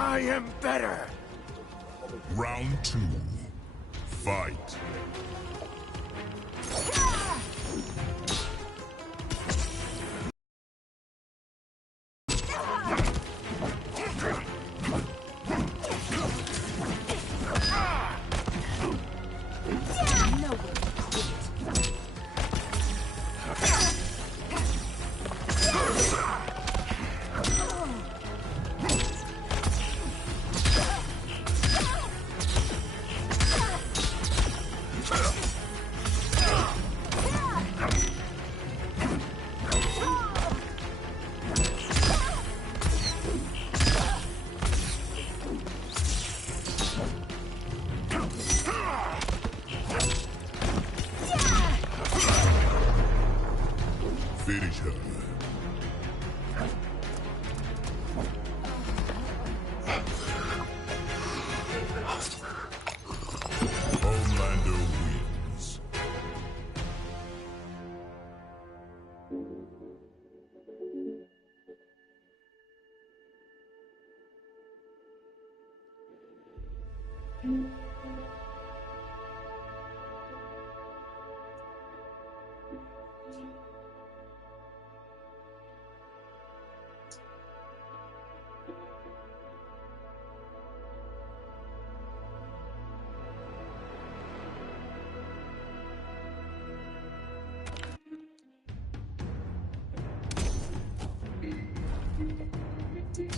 I am better! Round 2. Fight. Finish her. Homelander wins.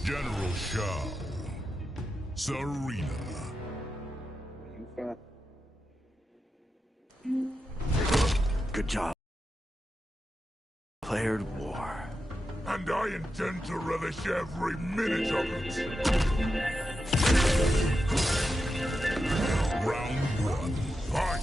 General Shao. Serena. Good job. Declared war. And I intend to relish every minute of it. Round 1. Fight!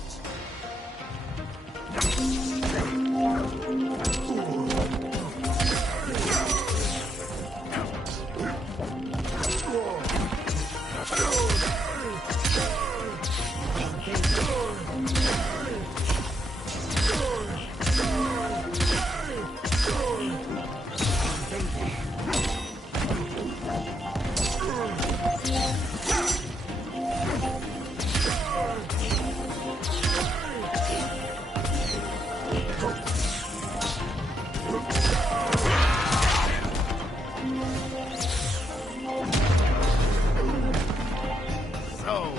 So,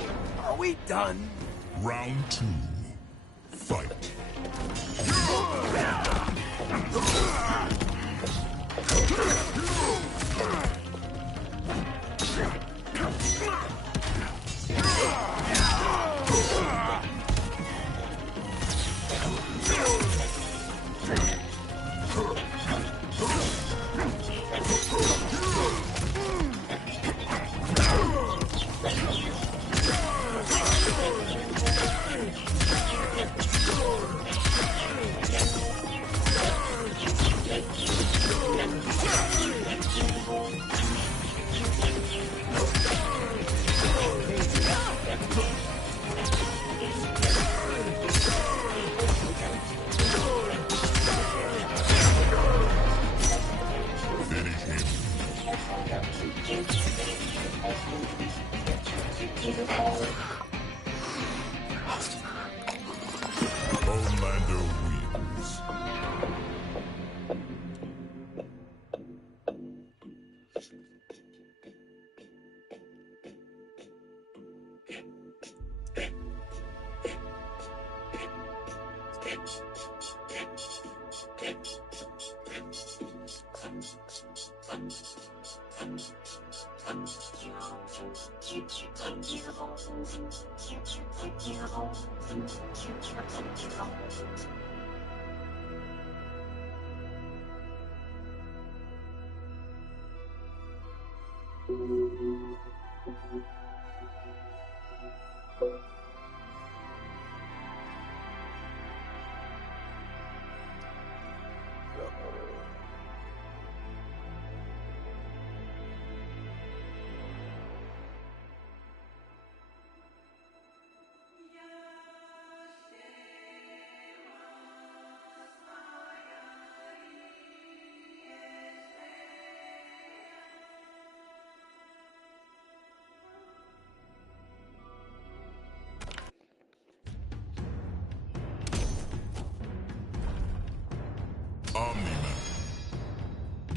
are we done? Round 2. Fight. Homelander wins.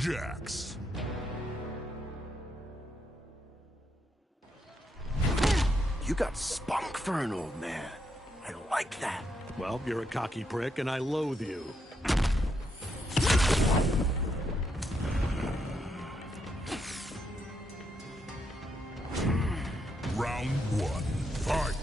Jax. You got spunk for an old man. I like that. Well, you're a cocky prick, and I loathe you. Round one, fight!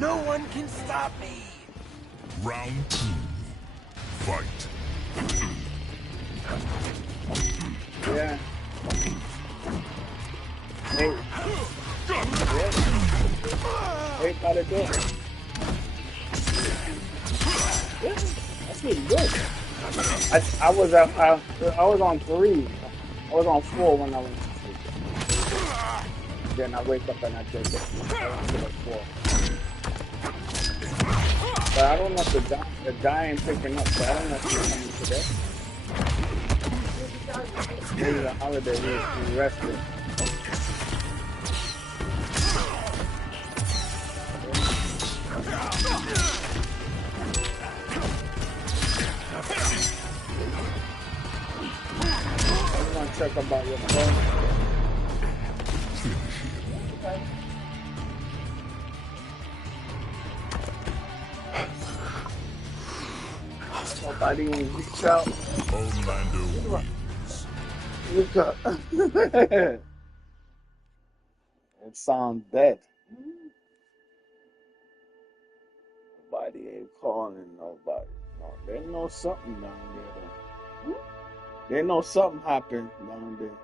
No one can stop me. Round two, fight! Yeah. Hey. Hey, gotta do it. Yeah, that's really good. I was on 3. I was on 4 when I went to sleep. Then I wake up and I take it. I went to the 4. But I don't know if the guy ain't picking up, so I don't know if he's coming today. Maybe the holiday he's rested. I'm gonna check about your phone. Nobody even reach out. Homelander wins. Look up. It sounds dead. Nobody ain't calling nobody. No, they know something down there though. They know something happened down there.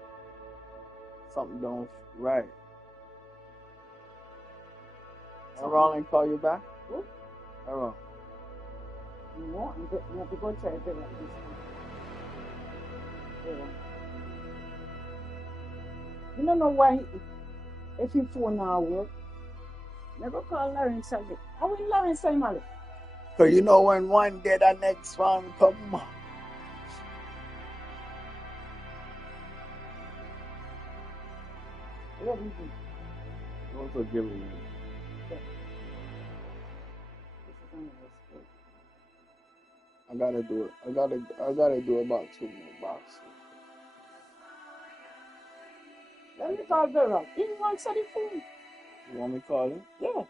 Something don't right. Errol ain't call you back? Errol. No, you have to go check it like this. Yeah. You don't know why if he phone now work. Never call Lawrence again. How will Lawrence say Mali? Cause you know when one dead, the next one come. What do you think? Also give me. I gotta do it. I gotta do about 2 more boxes. Let me call Vera. He wants the phone. You want me to call him? Yeah.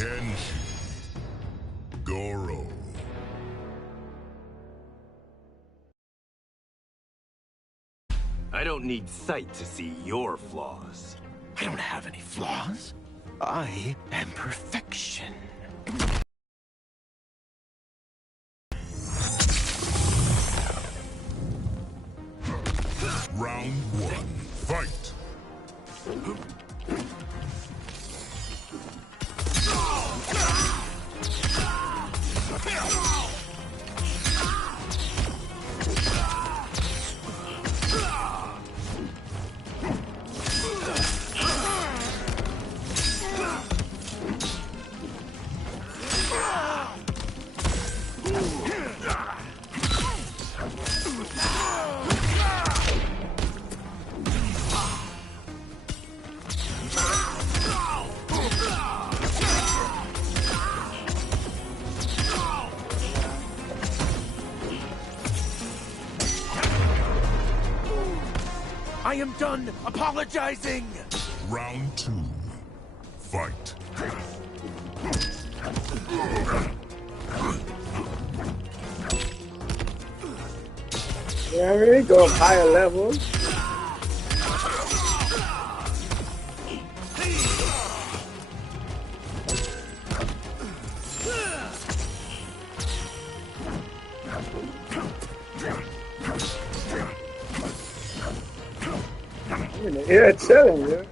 Kenshi. Goro. I don't need sight to see your flaws. I don't have any flaws. I am perfection. Round 1. Fight! I am done apologizing! Round 2. Fight! Yeah, really go up higher levels. I'm in the air chilling, yeah.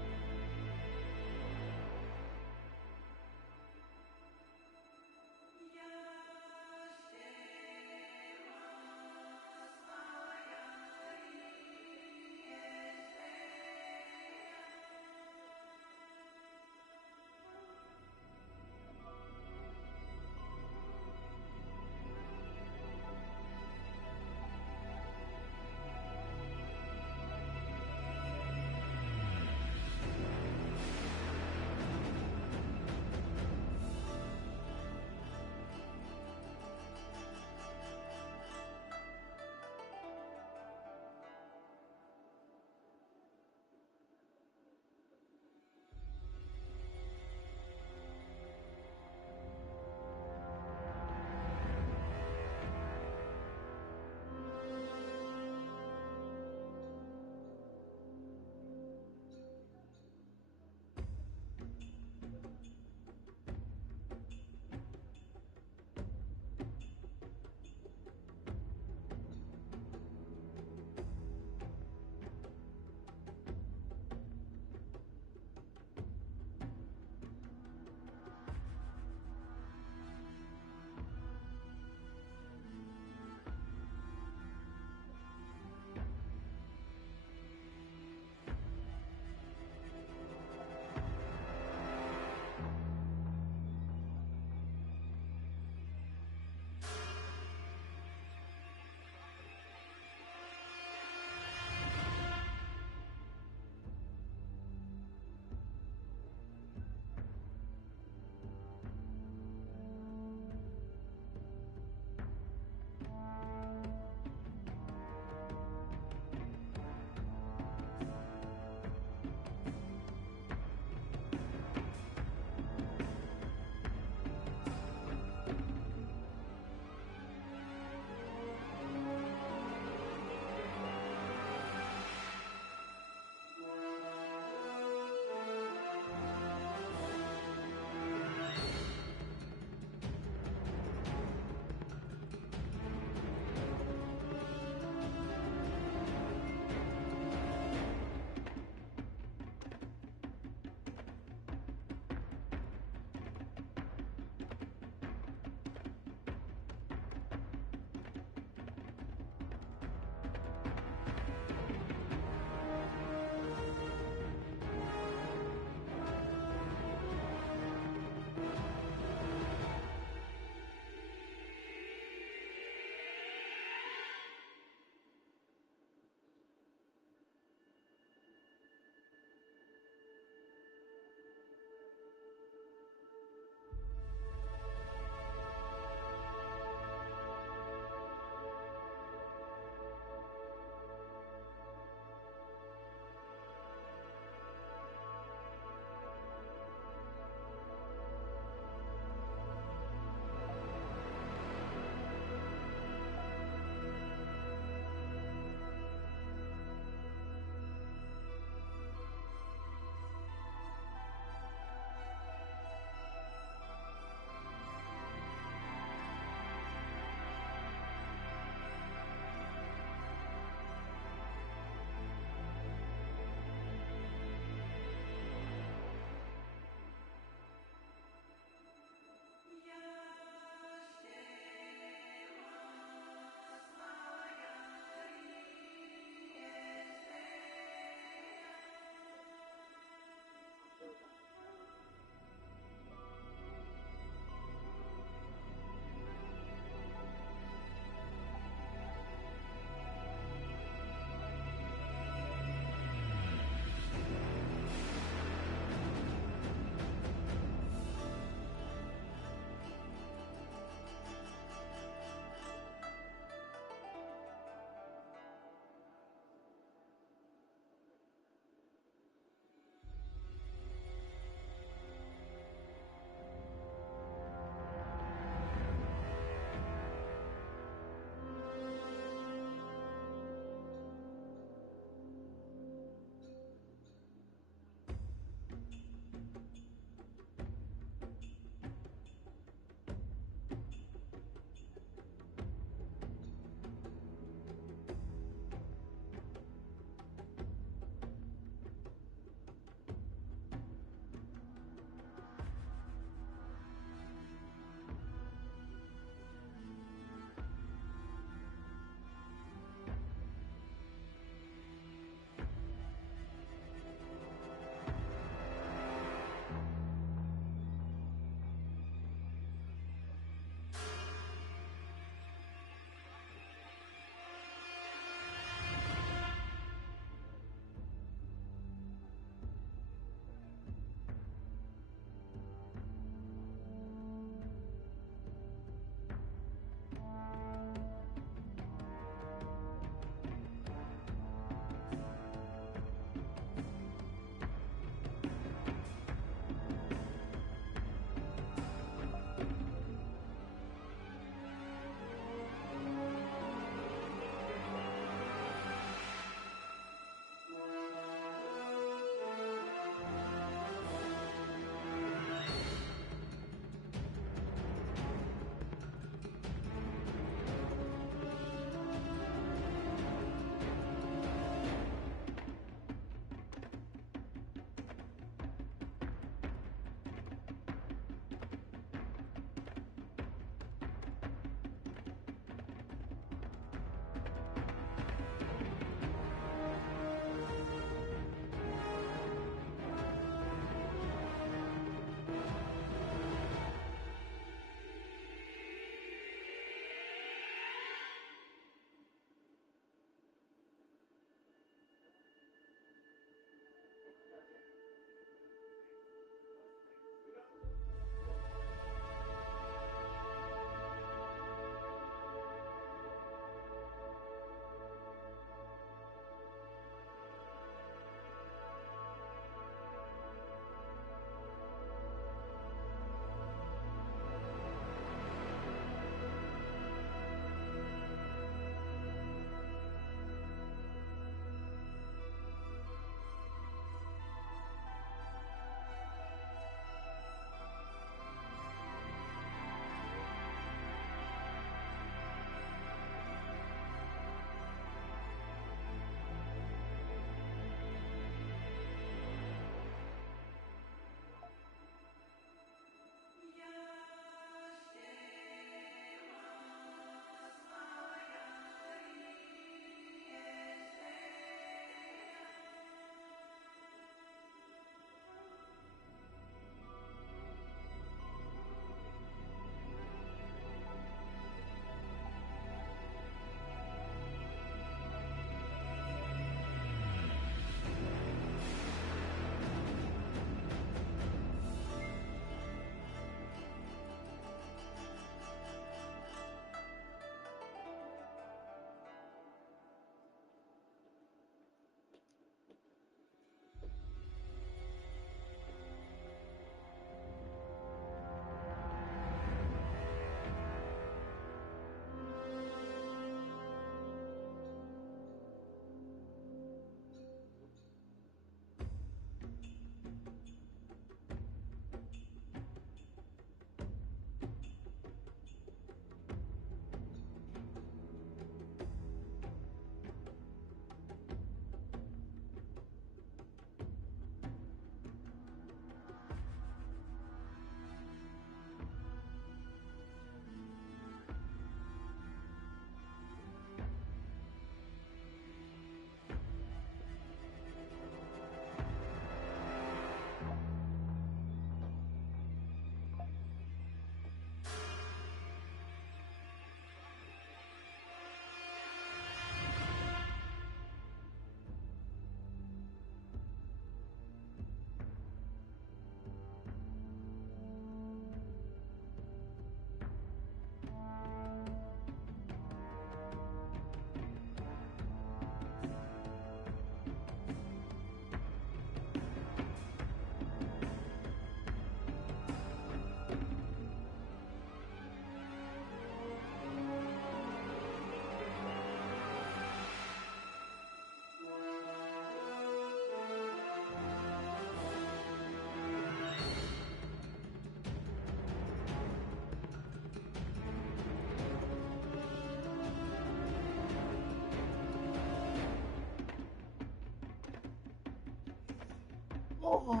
Oh.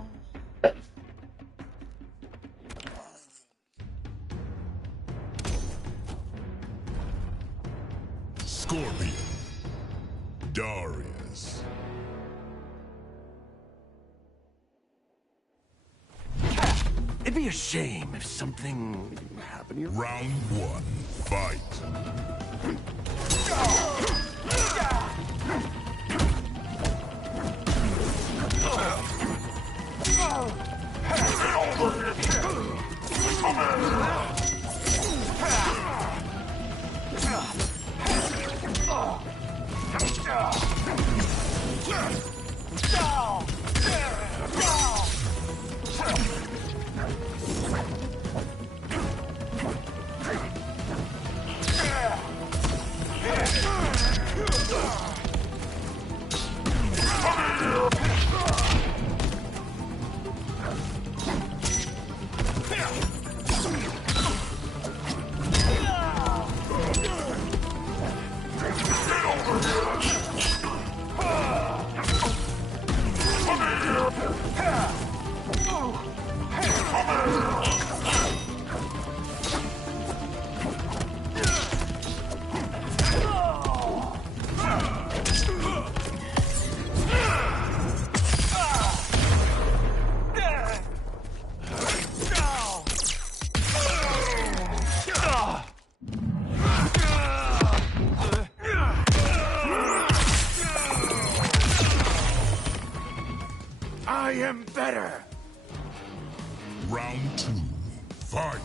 Scorpion. Darius. It'd be a shame if something happened here. Round 1. Fight. I am better! Round 2. Fight.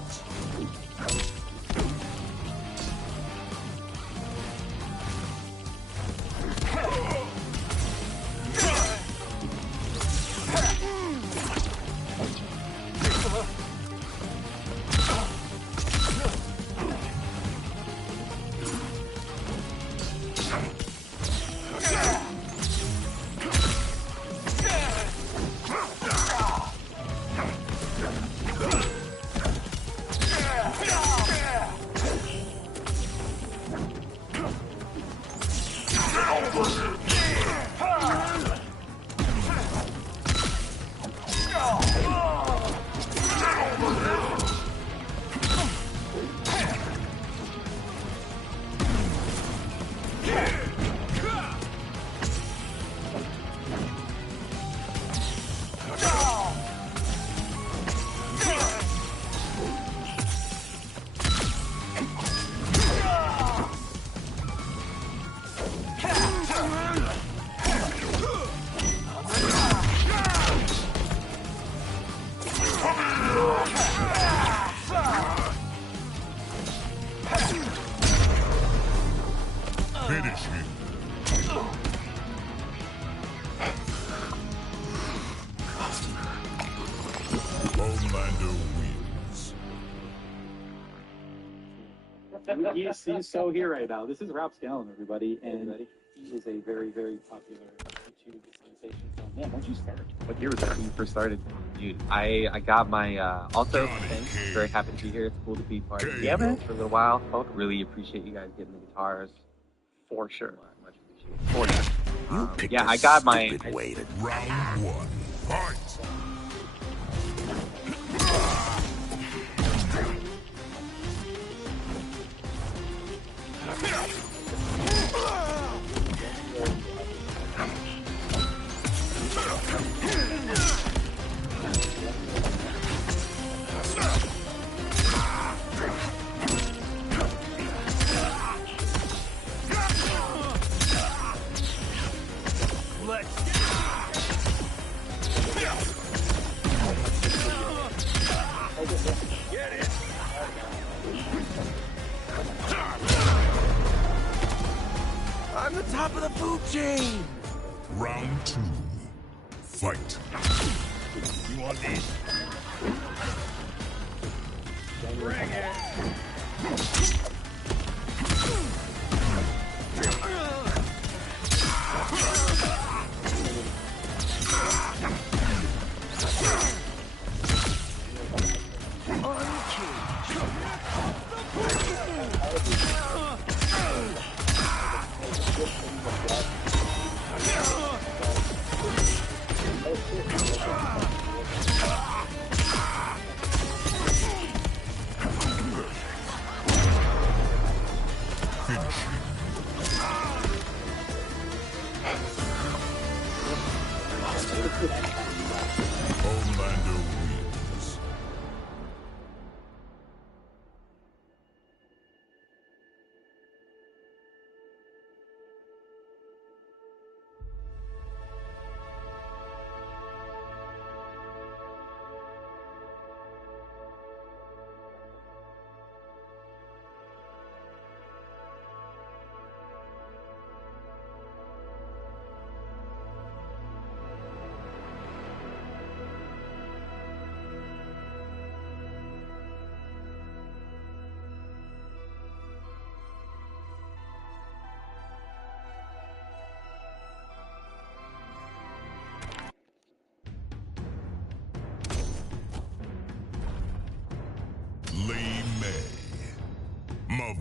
Finish him. Homelander wins. He's so here right now. This is Ralph Scallon, everybody, and he is a very, very popular YouTube sensation. So, man, once you start, what year was that when you first started? Dude, I got my also thing. Very happy to be here. It's cool to be part of Yeah, man. for a little while. Folk, really appreciate you guys getting the guitars. For sure. Much appreciated. For sure. You picked yeah, a I got my stupid way to... Round 1. Fight. I'm the top of the food chain! Round 2. Fight. You want these? Bring it!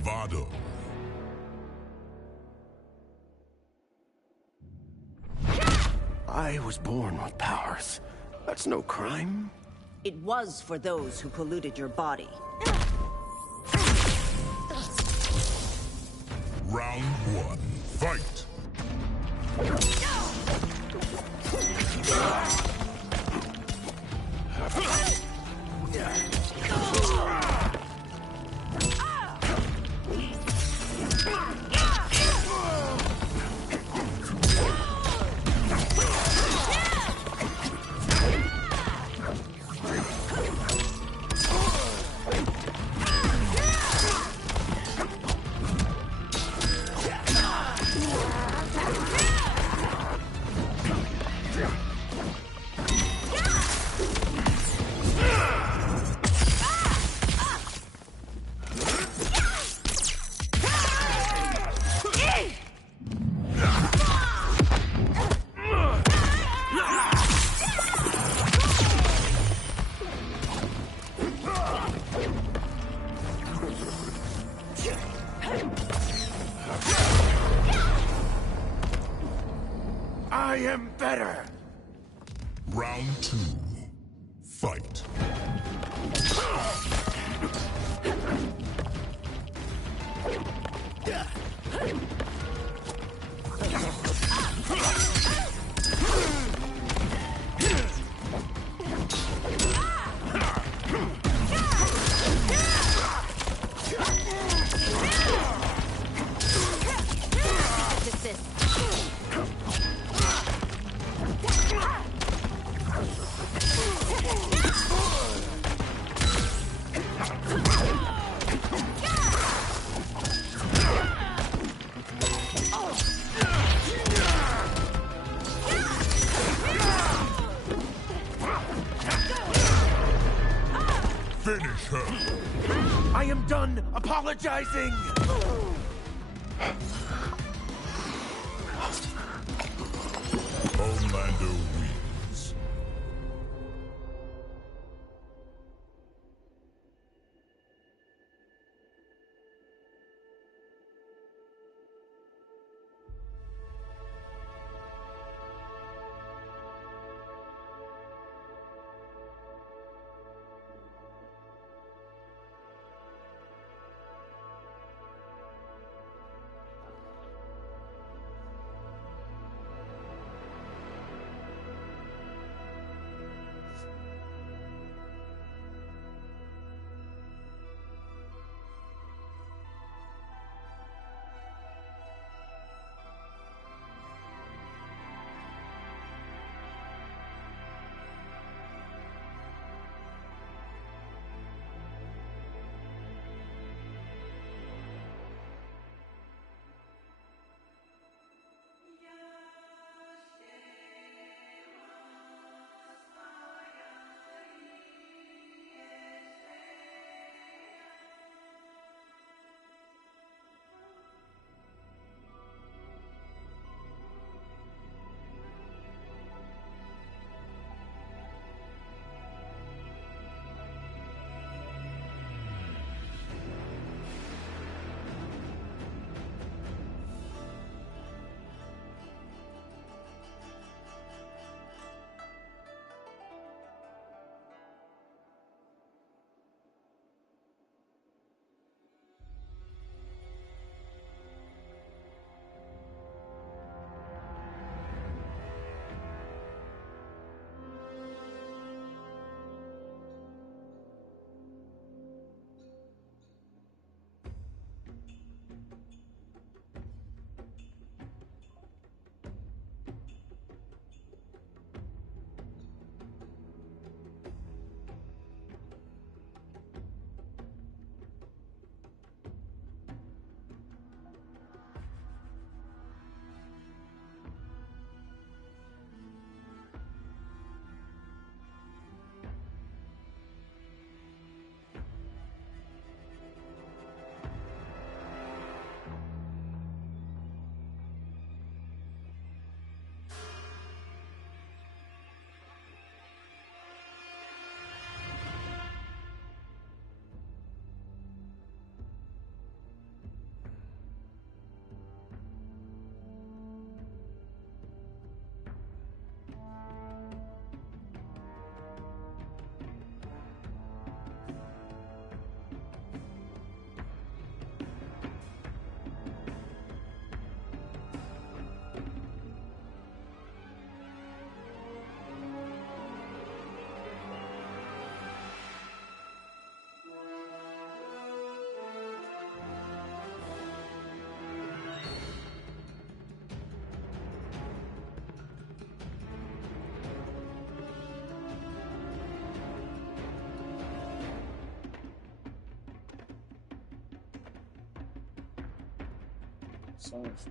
Vado. I was born with powers. That's no crime. It was for those who polluted your body. Round one, fight! I am better! Round two, fight! Finish her! I am done apologizing! Homelander wins. Sounds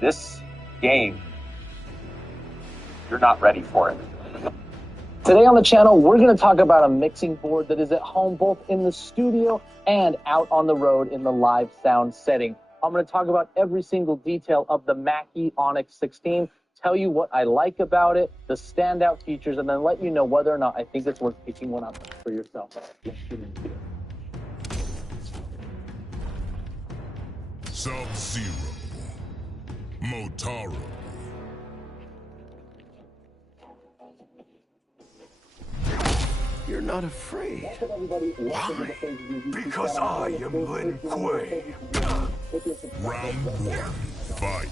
This game, you're not ready for it. Today on the channel, we're going to talk about a mixing board that is at home both in the studio and out on the road in the live sound setting. I'm going to talk about every single detail of the Mackie Onyx 16, tell you what I like about it, the standout features, and then let you know whether or not I think it's worth picking one up for yourself. Let's get into it. Sub-Zero. Motaro. You're not afraid. Why? Because I am Lin Kuei. Round one, fight.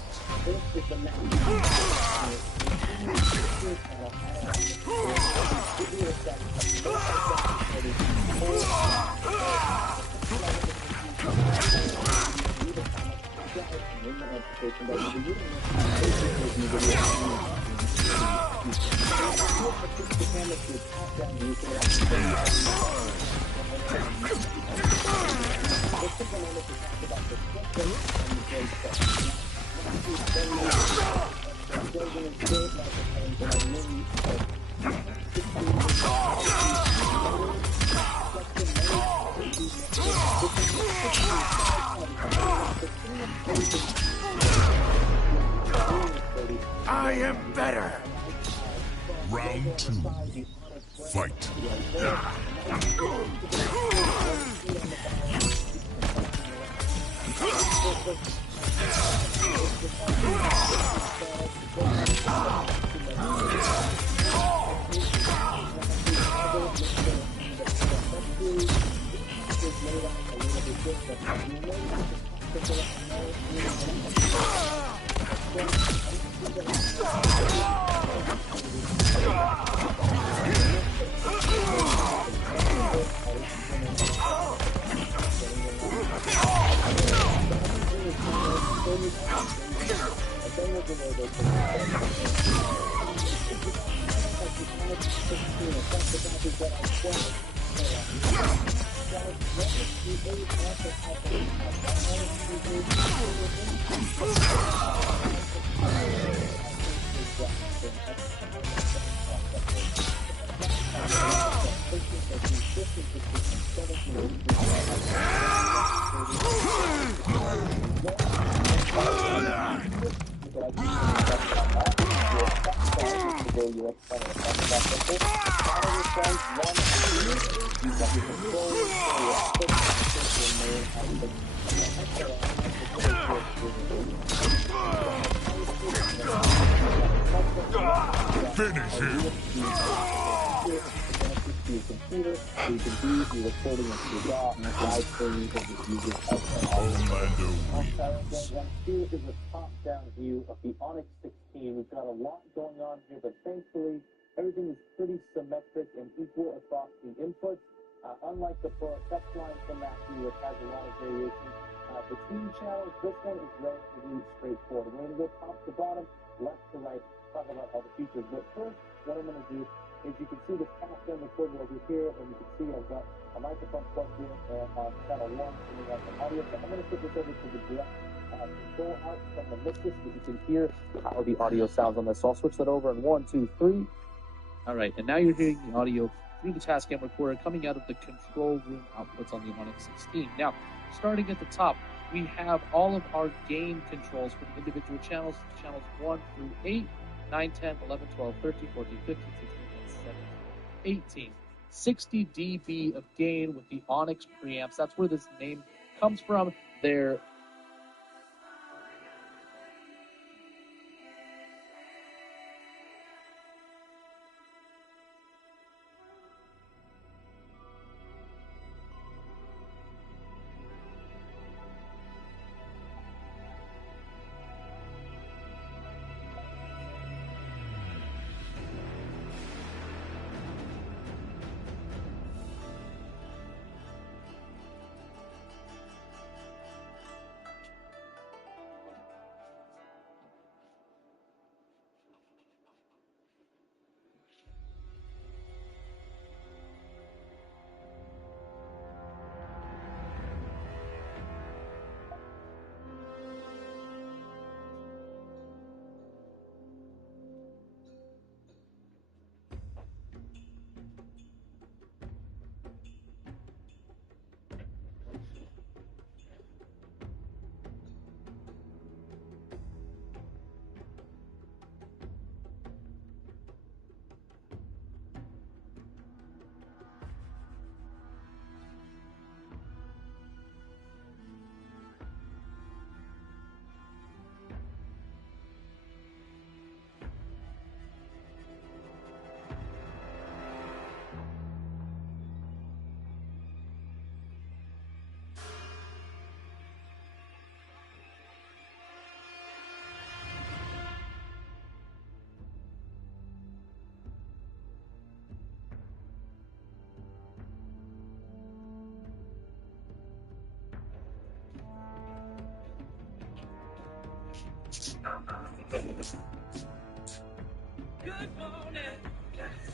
I am better. Round two, fight. Finish him. Homelander wins. Here is a top-down view of the Onyx 16. We've got a lot going on here, but thankfully everything is pretty symmetric and equal across channels, this one is relatively straightforward. We're going to go top to bottom, left to right, talk about all the features. But first, what I'm going to do is you can see this cast-in recorder over here, and you can see I've got a microphone plugged in on channel 1, and we got some audio. So I'm going to put this over to the direct control out from the mixer so you can hear how the audio sounds on this. So I'll switch that over in 1, 2, 3. All right, and now you're hearing the audio through the Tascam recorder coming out of the control room outputs on the Onyx 16. Now, starting at the top, we have all of our gain controls for the individual channels, channels 1 through 8, 9, 10, 11, 12, 13, 14, 15, 16, and 17, 18. 60 dB of gain with the Onyx preamps. That's where this name comes from. They're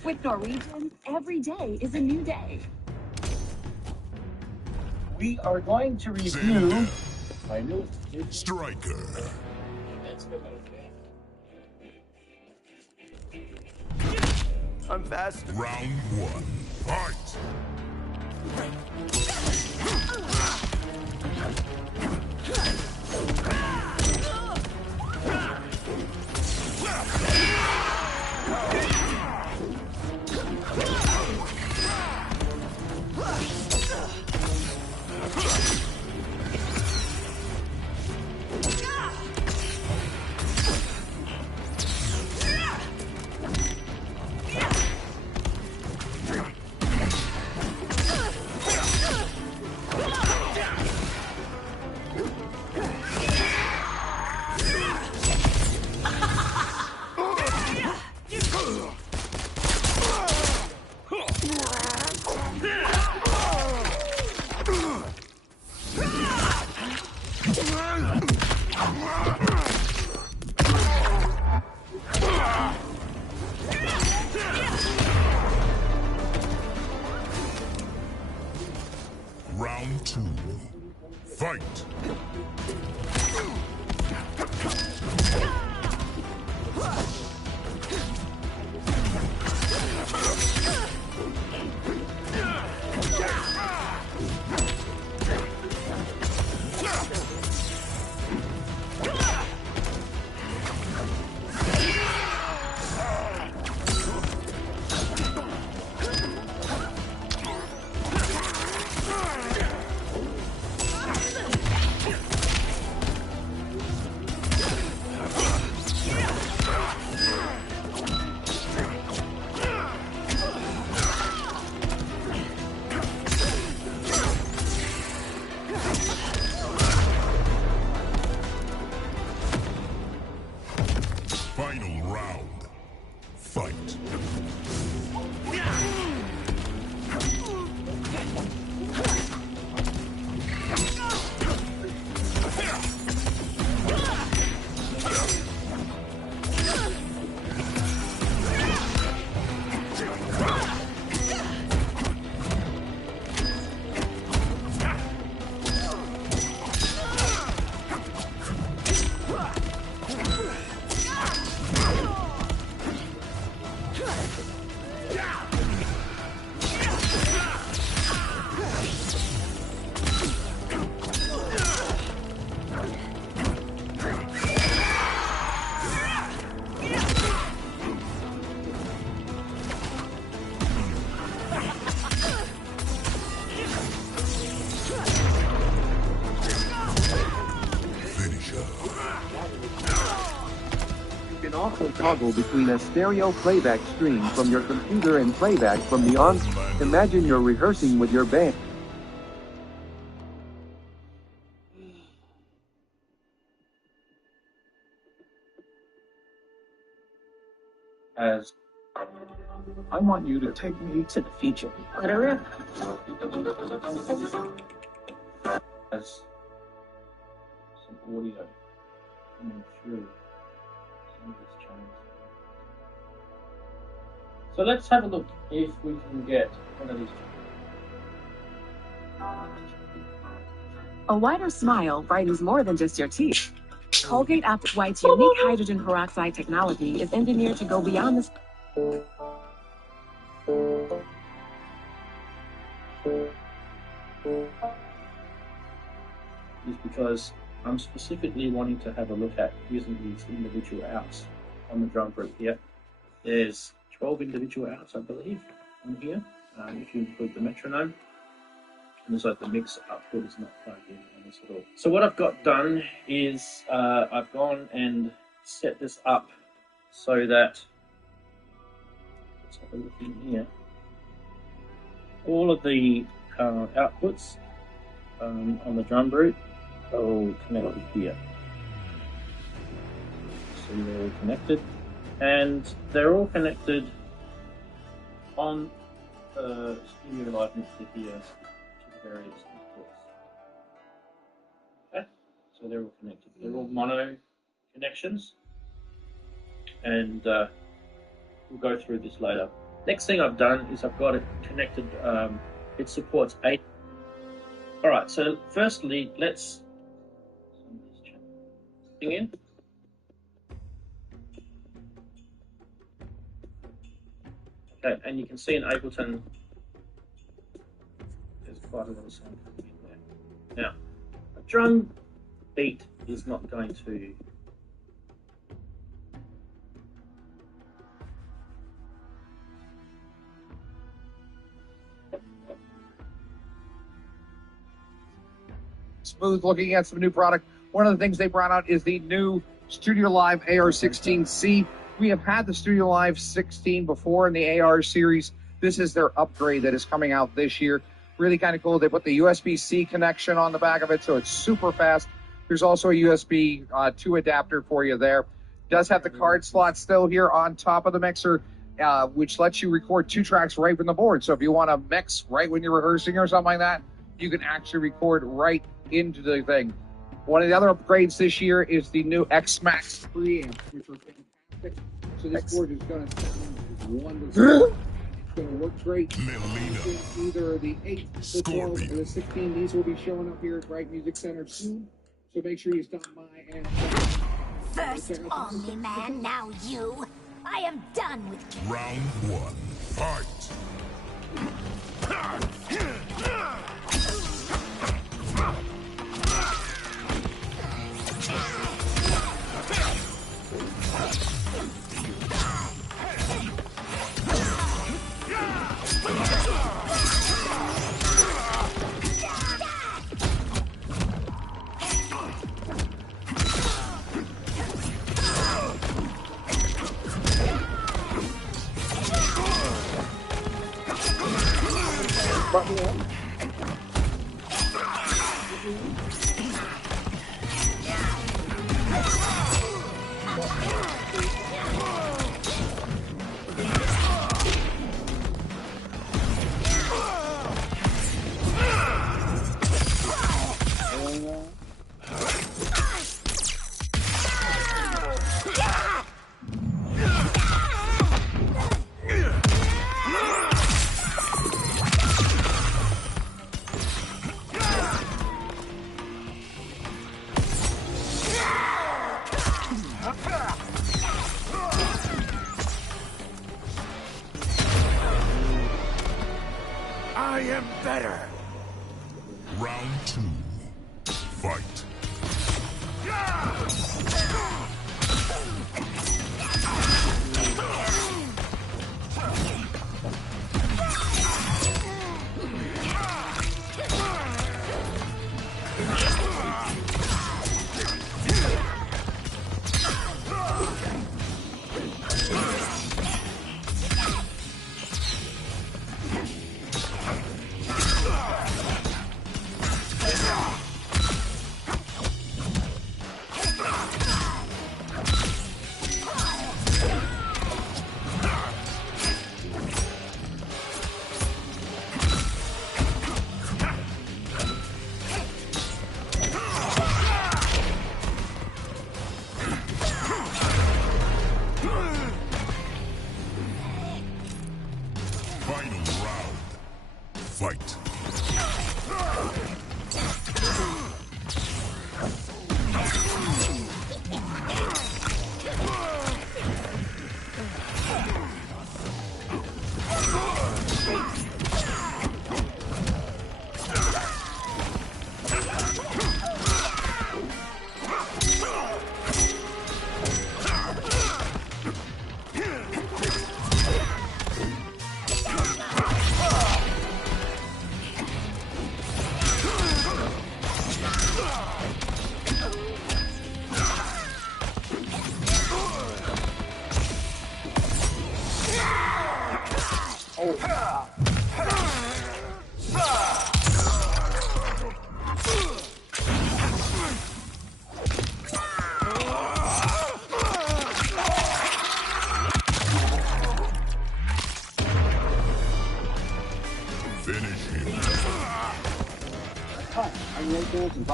With Norwegian, every day is a new day. we are going to review my new Striker. I'm fast. Round 1. Fight! Round 2. Fight! toggle between a stereo playback stream from your computer and playback from the on. Imagine you're rehearsing with your band. As I want you to take me to the future. Let her in. As some audio coming through some of this channels. So let's have a look if we can get one of these. A wider smile brightens more than just your teeth. Colgate Optic White's unique hydrogen peroxide technology is engineered to go beyond the... Is because I'm specifically wanting to have a look at using these individual outs on the drum group here. There's 12 individual outs, I believe, on here, if you include the metronome. And there's like the mix output is not plugged in on this at all. So what I've got done is I've gone and set this up so that, let's have a look in here, all of the outputs on the drum group are all connected here. So they're all connected, and they're all connected on the Studio Live mixer here to the various inputs. Okay, so they're all connected. They're all mono connections, and we'll go through this later. Next thing I've done is I've got it connected. It supports 8. All right. So firstly, let's in. Okay, and you can see in Ableton, there's quite a lot of sound coming in there. Now, a drum beat is not going to Smooth looking at some new product. One of the things they brought out is the new Studio Live AR16C. We have had the Studio Live 16 before in the AR series. This is their upgrade that is coming out this year. Really kind of cool. They put the USB-C connection on the back of it, so it's super fast. There's also a USB 2 adapter for you there. Does have the card slot still here on top of the mixer, which lets you record 2 tracks right from the board. So if you want to mix right when you're rehearsing or something like that, you can actually record right into the thing. One of the other upgrades this year is the new X-Max preamp, which are fantastic. So this board is going to sound wonderful. It's going to work great. Either the 8, the 12, or the 16. These will be showing up here at Bright Music Center soon. So make sure you stop by and First Omni-Man, now you. I am done with you. Round 1. Fight! I am better. Round 2. Fight. Final round. Fight. Finish him. Hi, I'm Ray Johnson.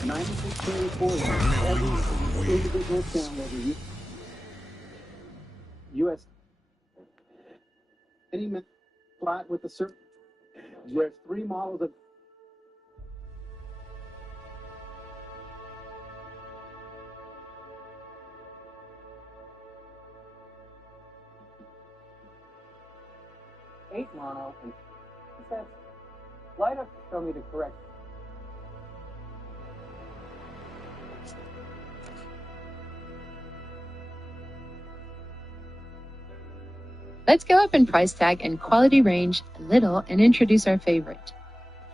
96.4 individual channel over U.S. Any flat with a certain. There's 3 models of. Eight mono and that's light up to show me the correct. Let's go up in price tag and quality range a little and introduce our favorite.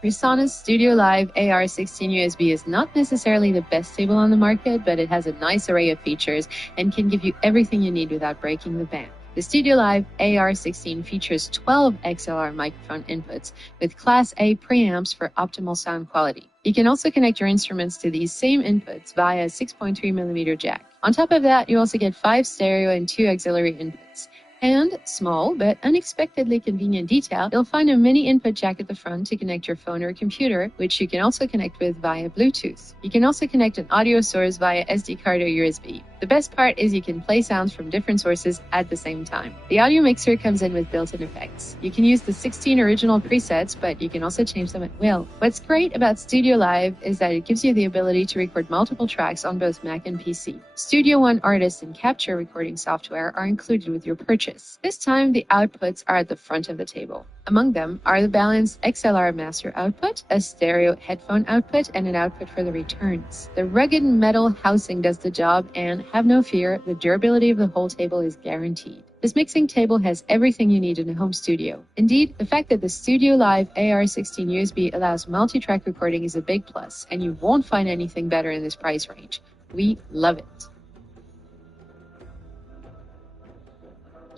PreSonus Studio Live AR16 USB is not necessarily the best table on the market, but it has a nice array of features and can give you everything you need without breaking the bank. The Studio Live AR16 features 12 XLR microphone inputs with Class A preamps for optimal sound quality. You can also connect your instruments to these same inputs via a 6.3mm jack. On top of that, you also get 5 stereo and 2 auxiliary inputs. And, small but unexpectedly convenient detail, you'll find a mini input jack at the front to connect your phone or computer, which you can also connect with via Bluetooth. You can also connect an audio source via SD card or USB. The best part is you can play sounds from different sources at the same time. The audio mixer comes in with built-in effects. You can use the 16 original presets, but you can also change them at will. What's great about Studio Live is that it gives you the ability to record multiple tracks on both Mac and PC. Studio One Artist and Capture recording software are included with your purchase. This time, the outputs are at the front of the table. Among them are the balanced XLR master output, a stereo headphone output, and an output for the returns. The rugged metal housing does the job, and have no fear, the durability of the whole table is guaranteed. This mixing table has everything you need in a home studio. Indeed, the fact that the Studio Live AR16 USB allows multi-track recording is a big plus, and you won't find anything better in this price range. We love it.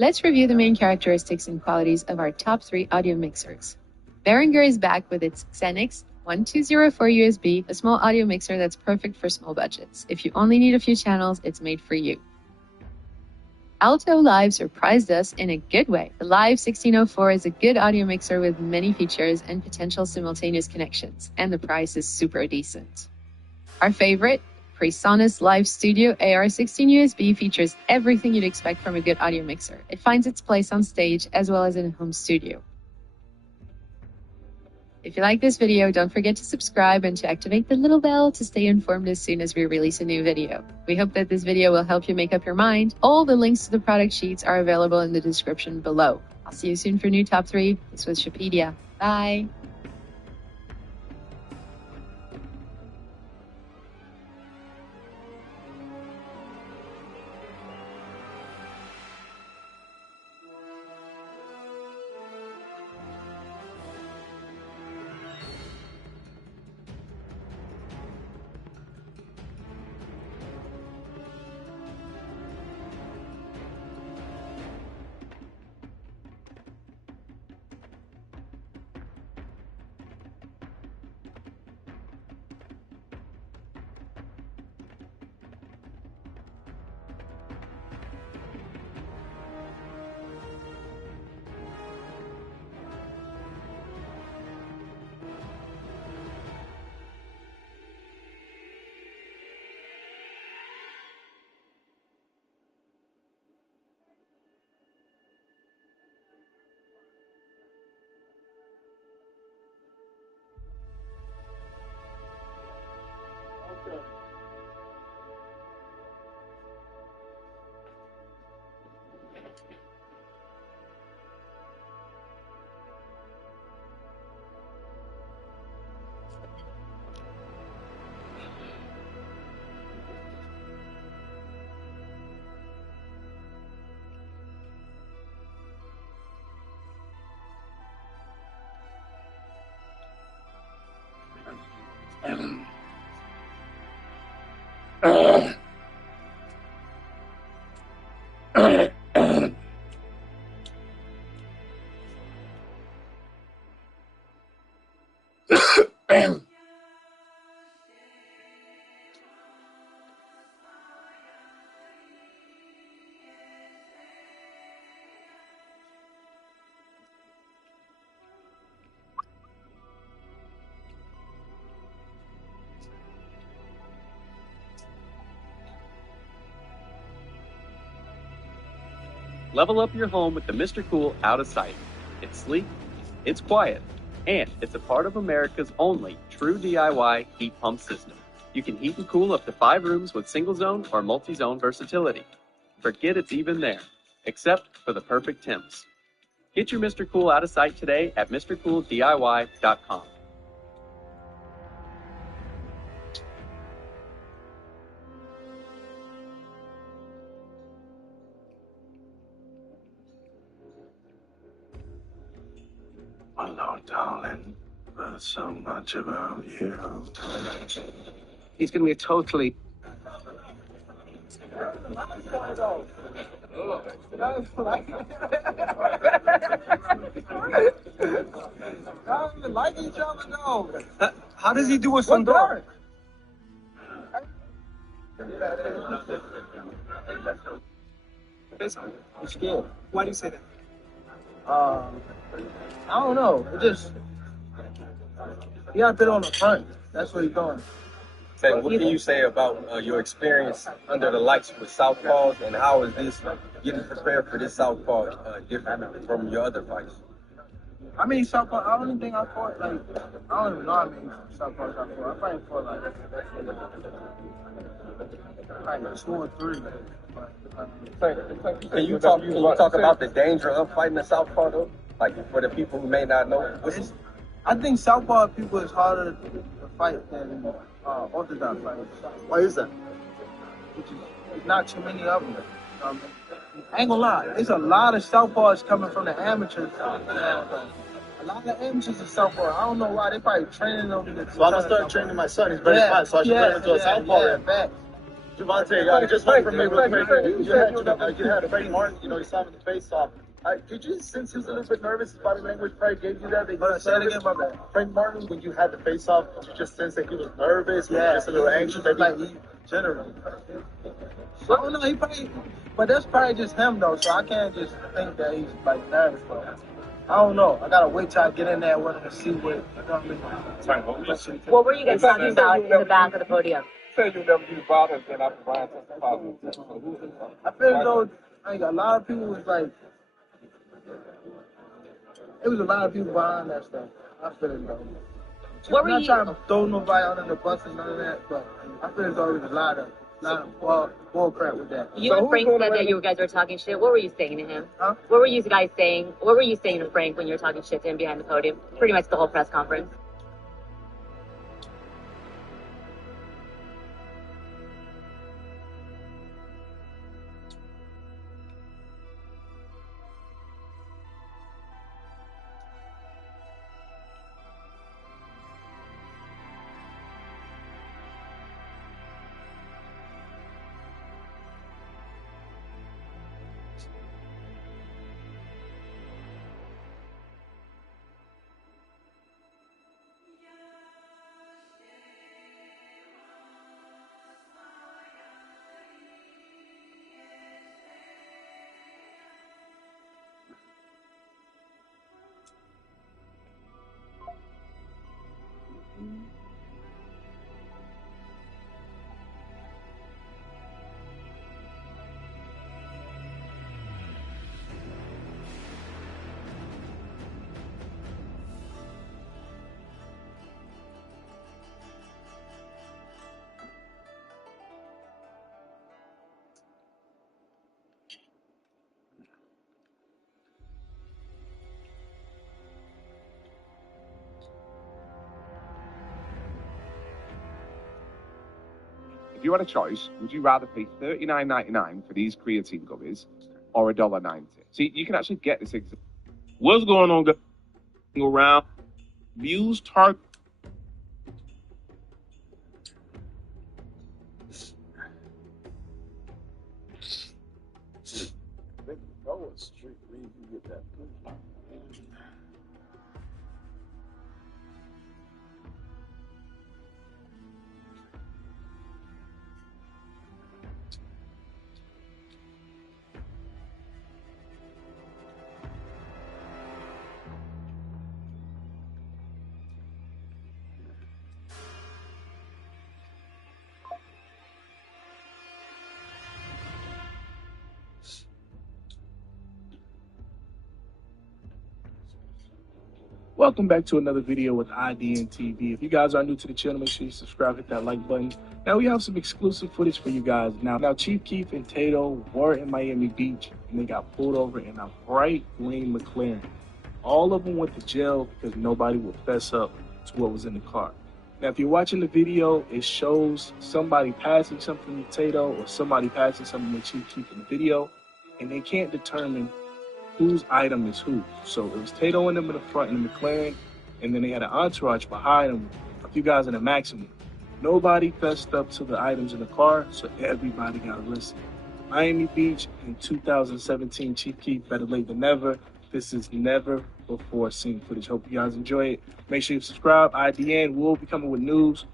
Let's review the main characteristics and qualities of our top 3 audio mixers. Behringer is back with its Xenix 1204 USB, a small audio mixer that's perfect for small budgets. If you only need a few channels, it's made for you. Alto Live surprised us in a good way. The Live 1604 is a good audio mixer with many features and potential simultaneous connections, and the price is super decent. Our favorite, PreSonus Live Studio AR16 USB features everything you'd expect from a good audio mixer. It finds its place on stage as well as in a home studio. If you like this video, don't forget to subscribe and to activate the little bell to stay informed as soon as we release a new video. We hope that this video will help you make up your mind. All the links to the product sheets are available in the description below. I'll see you soon for new top 3. This was Shapedia. Bye! Level up your home with the Mr. Cool Out of Sight. It's sleek, it's quiet, and it's a part of America's only true DIY heat pump system. You can heat and cool up to 5 rooms with single zone or multi-zone versatility. Forget it's even there, except for the perfect temps. Get your Mr. Cool Out of Sight today at MrCoolDIY.com. Hello, darling. There's so much about you. He's going to be a totally... like each other though. How does he do a Sundar? I'm scared. Why do you say that? I don't know. It just he got a bit on the front. That's what he's doing. Say, what can you say about your experience under the lights with Southpaws, and how is this getting prepared for this Southpaw different from your other fights? I mean, Southpaw. I don't even think I fought like I don't even know how many Southpaws I fought. I probably fought like 2 or 3. Can you talk about the danger of fighting the Southpaw though? Like for the people who may not know, I think Southpaw people is harder to fight than Orthodox fighters. Why is that? There's not too many of them. I ain't gonna lie, there's a lot of Southpaws coming from the amateurs. A lot of amateurs are Southpaw. I don't know why, they probably training them. So I'm gonna start training my son. He's very fast, so I should turn him into a Southpaw. Javante, just one from me real quick. You had Freddie Martin, you saw him in the face-off. Did you sense he was a little bit nervous? His body language probably gave you that. Say it again, my bad. Freddie Martin, when you had the face-off, did you just sense that he was nervous? Yeah. Just a little anxious? Like he generally. I don't know, he probably, but that's probably just him though, so I can't just think that he's like nervous. But I don't know. I gotta wait till I get in there with him to see what, What were you guys talking about in the back of the podium? Said you never use violence, then after Brian testified. I feel as though like a lot of people was like, it was a lot of people behind that stuff. I feel as though. What were I'm not you? trying to throw nobody under the bus and none of that, but I feel as though there was a lot of bull crap with that. You and Frank said that you guys were talking shit. What were you saying to him? Huh? What were you guys saying? What were you saying to Frank when you were talking shit to him behind the podium? Pretty much the whole press conference. If you had a choice, would you rather pay $39.99 for these creatine gummies or $1.90? See, you can actually get this. What's going on around? Views target. Where you can get that food? Welcome back to another video with IDN TV. If you guys are new to the channel, make sure you subscribe, hit that like button. Now we have some exclusive footage for you guys. Now Chief Keef and Tato were in Miami Beach and they got pulled over in a bright green McLaren. All of them went to jail because nobody would fess up to what was in the car. Now if you're watching the video, it shows somebody passing something to Tato or somebody passing something to Chief Keef in the video, and they can't determine whose item is who. So it was Tato and them in the front in the McLaren, and then they had an entourage behind them, a few guys in the Maximum. Nobody fessed up to the items in the car, so everybody got arrested. Miami Beach in 2017, Chief Keef, better late than never. This is never before seen footage. Hope you guys enjoy it. Make sure you subscribe. IDN will be coming with news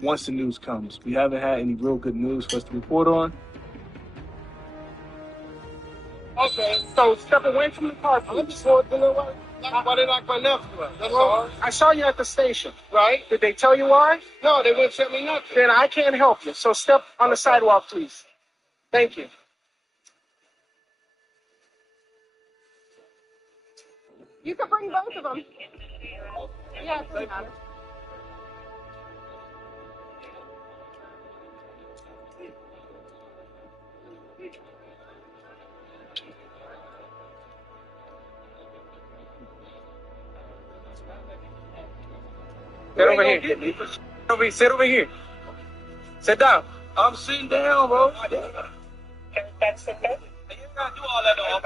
once the news comes. We haven't had any real good news for us to report on. Okay, so step away from the car. Why they lock my nephew up? That's all. I saw you at the station, right? Did they tell you why? No, they wouldn't tell me nothing. Then I can't help you. So step on the sidewalk, please. Thank you. You could bring both of them. Yeah, it doesn't matter. Sit over here. Sit down. I'm sitting down, bro. You ain't gotta do all that, though.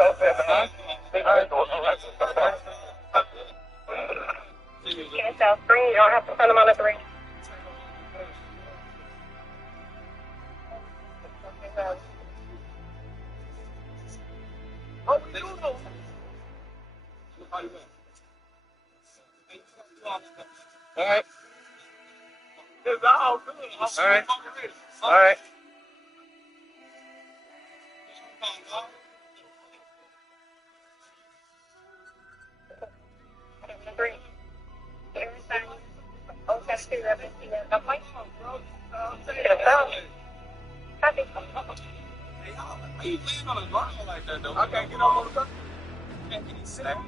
Cancel 3. You don't have to send them on a 3. Oh, we do know. All right. It's all good. All right. All right. You laying on the ground like that, though. I can't get up on the ground. Can't get sit down.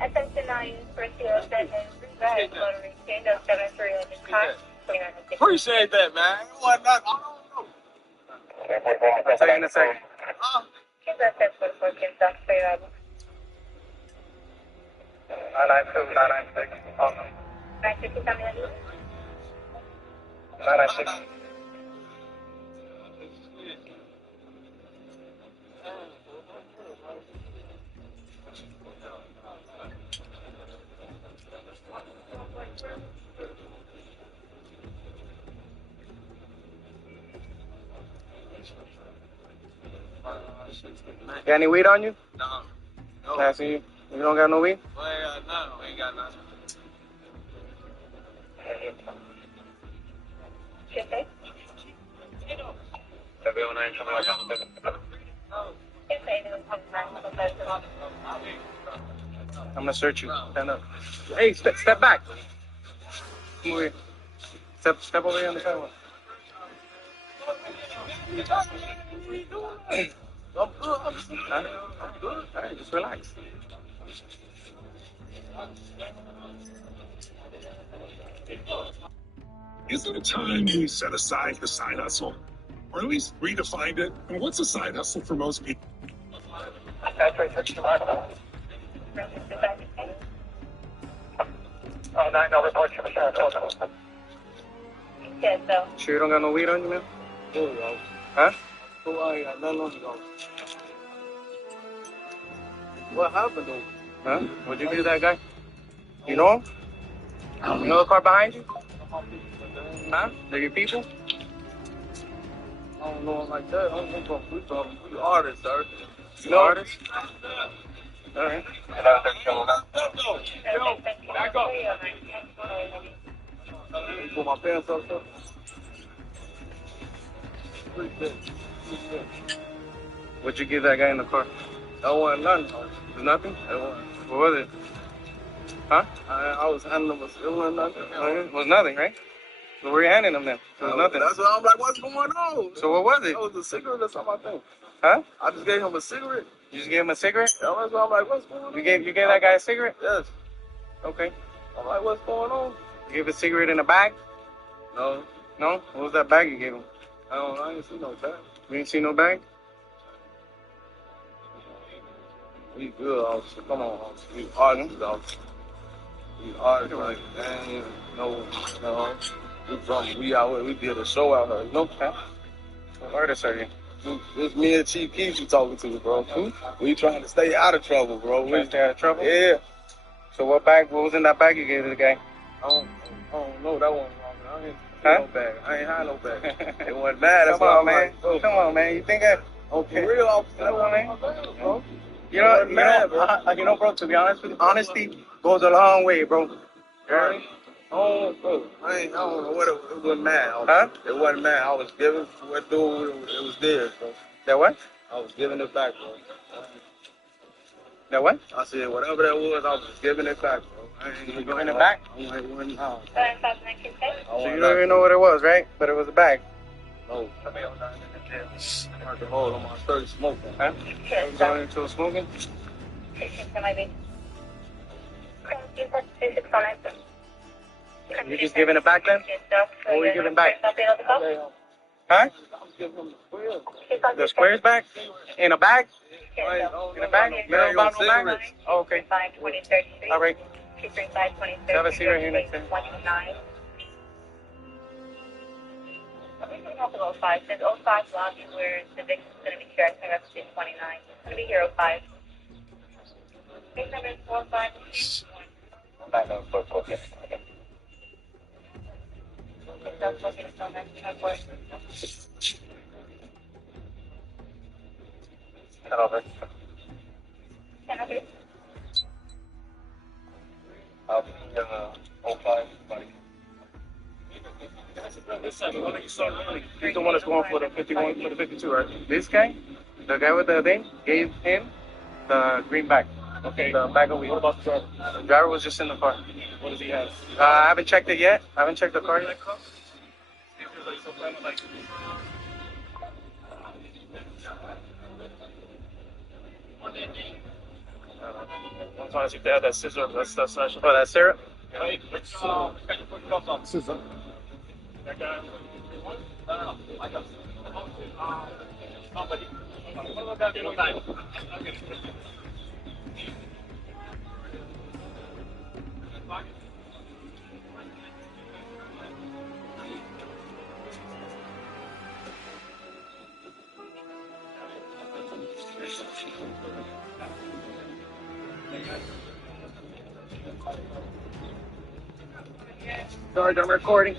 Attention now, use for 07, reverse motor exchange of 73 on this car. Appreciate that, man. What not? I don't know. Say in a second. Keep that step for 4 kids, that's fair. 992, 996. 950 coming in. 996. Got any weed on you? No. Can I see you? You don't got no weed? Well, I ain't got none. We ain't got none. I'm gonna search you. Stand up. Hey, step back. Come over here. Step over here on the sidewalk. I'm good. All right, just relax. Is it a time we set aside the side hustle? Or at least redefine it? And what's a side hustle for most people? Oh, 9 over report to the sheriff. Yes, so. Sure you don't got no weed on you, man? Huh? What happened, though? Huh? What'd you do to that guy? You know him? You know the car behind you? Huh? They're your people? I don't know him like that. I don't know if we artists, sir. No artist? All right. Back up. Pull my pants up, sir. What'd you give that guy in the car? I want nothing. There's nothing? What was it? Huh? I was handling it. It wasn't nothing. It was nothing, right? So where you handing him then? It was nothing. That's what I'm like, what's going on? So what was it? That was a cigarette or something, I think. Huh? I just gave him a cigarette. You just gave him a cigarette? That's why I'm like, what's going on? You gave that guy a cigarette? Yes. Okay. I'm like, what's going on? You gave a cigarette in a bag? No. No? What was that bag you gave him? I didn't see no bag. You didn't see no bag? We good, officer. Come on, officer. We artists, officer. We artists, like, man, no. We out here. We did a show out here. No, what artists are you? It's me and Chief Keef you talking to, bro. We trying to stay out of trouble, bro. Trying to stay out of trouble? Yeah. So what was in that bag you gave to the guy? I don't know. That one wrong. I ain't Huh? no bag. I ain't had no bag. It wasn't bad. That's Come why on, I'm man. like, Come on, man. You think I... Okay. For real, officer. Come on, man. Bro. You know, bro, to be honest with you, honesty goes a long way, bro. Right? Oh, bro. I don't know what it wasn't mad. Huh? It wasn't mad. I was giving what dude it was there, bro. That what? I was giving it back, bro. That what? I said whatever that was, I was just giving it back, bro. You were giving it back? I'm like, one now. So you don't even know what it was, right? But it was a bag. No. I can hold on my 30 smoking. Huh? You going into a smoking? You just giving it back then? What were you giving back? Huh? The squares back? In a bag? In a bag? You don't buy no bag? Oh, okay. All right. Have a cigarette here next time. There's 05 lobby where the victim's going to be shared from Representative 29. It's going to be here 05. Case number is 45. Back up for focus. Head over. I'll be 05, buddy. He's the one that's going for the 51, for the 52, right? This guy, the guy with the thing, gave him the green bag. Okay. The bag of wheels. What about the driver? The driver was just in the car. What does he have? I haven't checked it yet. I haven't checked the car yet. I'm trying to see if they have that scissor. That's session. Oh, that syrup? Hey, let's scissor. That guy. No. I got somebody. Sorry, I'm recording.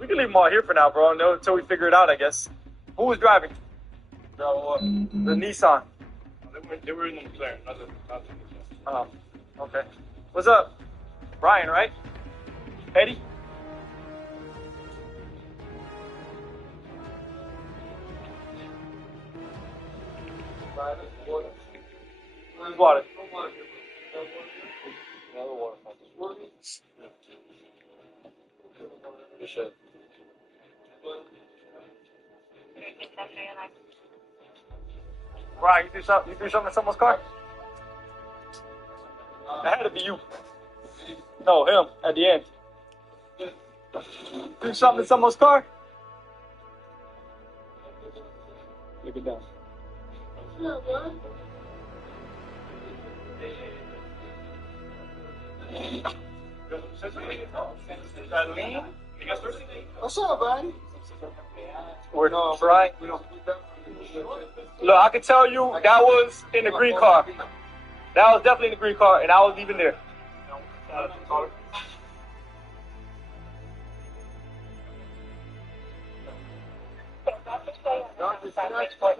We can leave them all here for now, bro, until we figure it out, I guess. Who was driving? The Nissan. They were in the McLaren, not the Oh, okay. What's up? Brian, right? Eddie? Where's water? Another water fountain. Good shit. Brian, you threw something in someone's car? That had to be you. No, him, at the end. Threw something in someone's car? Look it down. What's up, buddy? We're Brian. Look, I can tell you that was in the green car. That was definitely in the green car, and I was even there. Nothing. What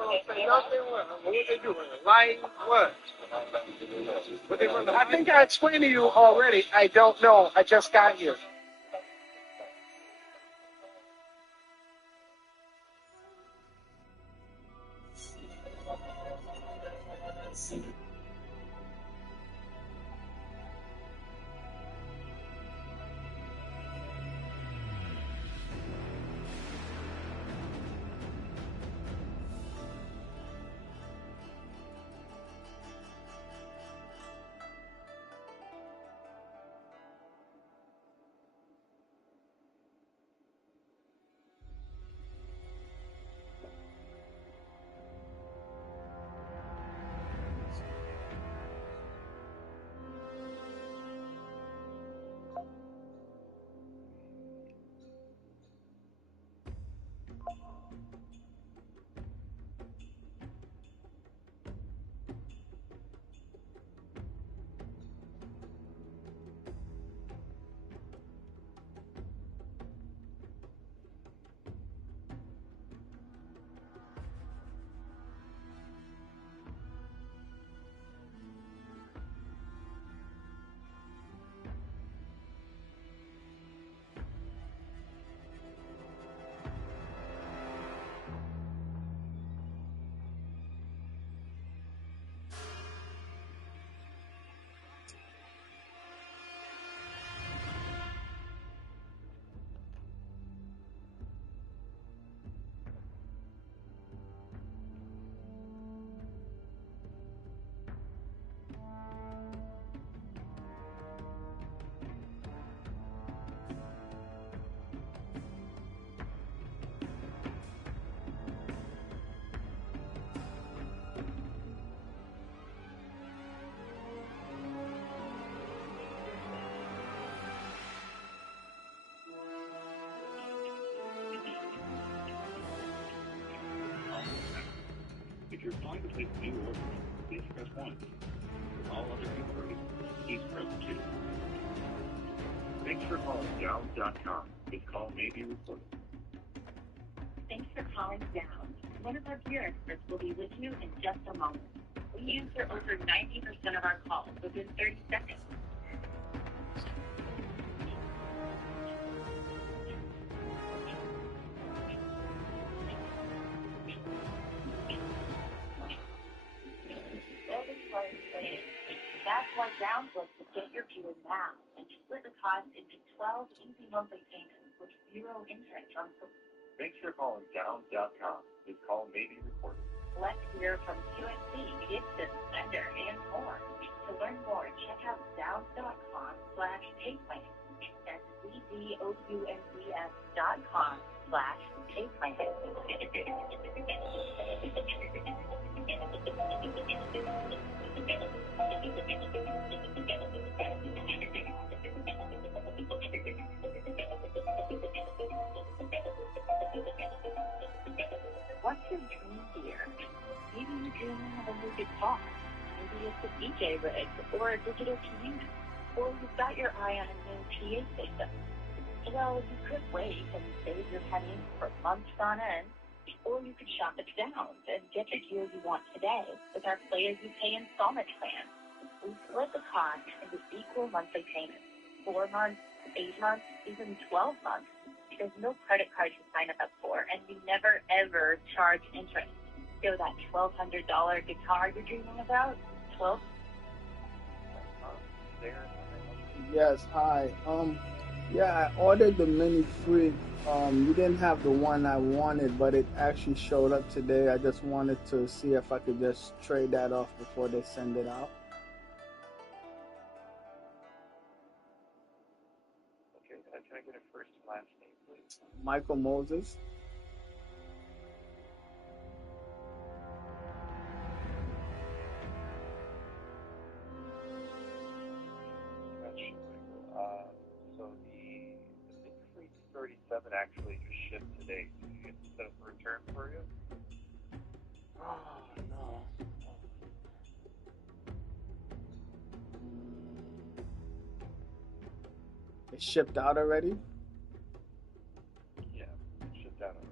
they doing? Light what? What they run? I think I explained to you already. I don't know. I just got here. If you're trying to place a new order, please press 1. For all other inquiries, please press 2. Thanks for calling Down.com. This call may be recorded. Thanks for calling Down. One of our gear experts will be with you in just a moment. We answer over 90% of our calls within 30 seconds. That's why Down was to get your gear now and split the cost into 12 easy monthly payments with zero interest on. Thanks for calling Down.com. This call may be recorded. Let's hear from QNC, Gibson, Fender, and more. To learn more, check out Downs.com/payplan. That's DOUNCS.com/payplan. What's your dream gear? Maybe you're dreaming of a new guitar. Maybe it's a DJ rig or a digital piano. Or you've got your eye on a new PA system. Well, you could wait and save your pennies for months on end. Or you could shop at Downs and get the gear you want today with our pay-as-you-pay installment plan. We split the cost into equal monthly payments. 4 months, 8 months, even 12 months. There's no credit card to sign up for, and we never, ever charge interest. So that $1,200 guitar you're dreaming about, 12? Yes, hi. Yeah, I ordered the mini fridge. You didn't have the one I wanted, but it actually showed up today. I just wanted to see if I could just trade that off before they send it out. Okay, can I get a first and last name, please? Michael Moses. So the Big Free 37 actually just shipped today. Did you get to set up a return for you? Oh, no. It shipped out already? Yeah, it shipped out already.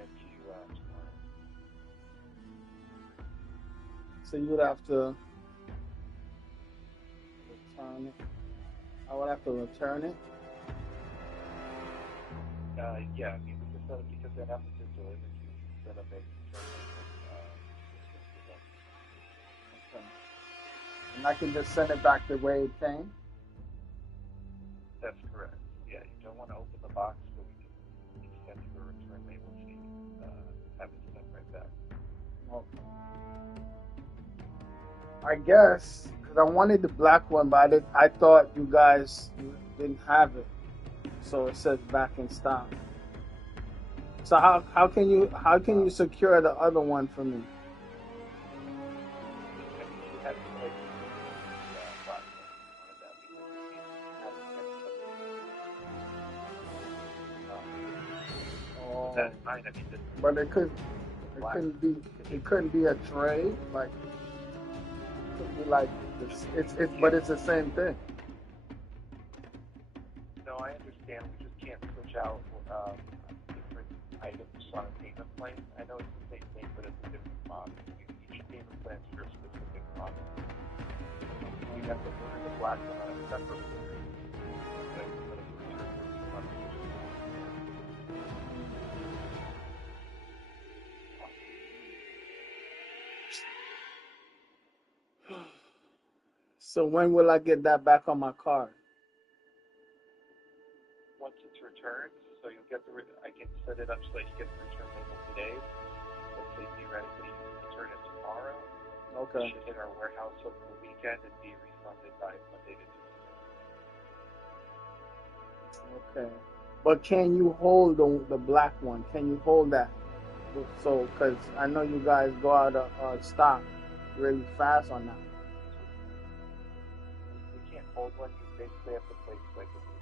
get to you tomorrow. So you would have to return it. I would have to return it. Yeah, I mean, because that happens to deliver to you instead of making Okay. And I can just send it back the way it came. That's correct. Yeah, you don't want to open the box, but we can send you a return label so you can have it sent right back. Okay. I guess because I wanted the black one, but I thought you guys didn't have it, so it says back in stock. So how can you secure the other one for me? Oh, but it couldn't be a trade, like it couldn't be like this. But it's the same thing. No, I understand. We just can't switch out different items on a payment plan. I know it's the same thing, but it's a different box. Each payment plan is for a specific box. You have to order the black one on a separate order. So when will I get that back on my card? Once it's returned, so you'll get I can set it up so that you get the return label today. Let's say theoretically you can return it tomorrow. Okay. It should hit our warehouse over the weekend and be refunded by Monday to Tuesday. Okay. But can you hold the black one? Can you hold that? So, because I know you guys go out of stock really fast on that. We can't hold one. You basically have to place like a new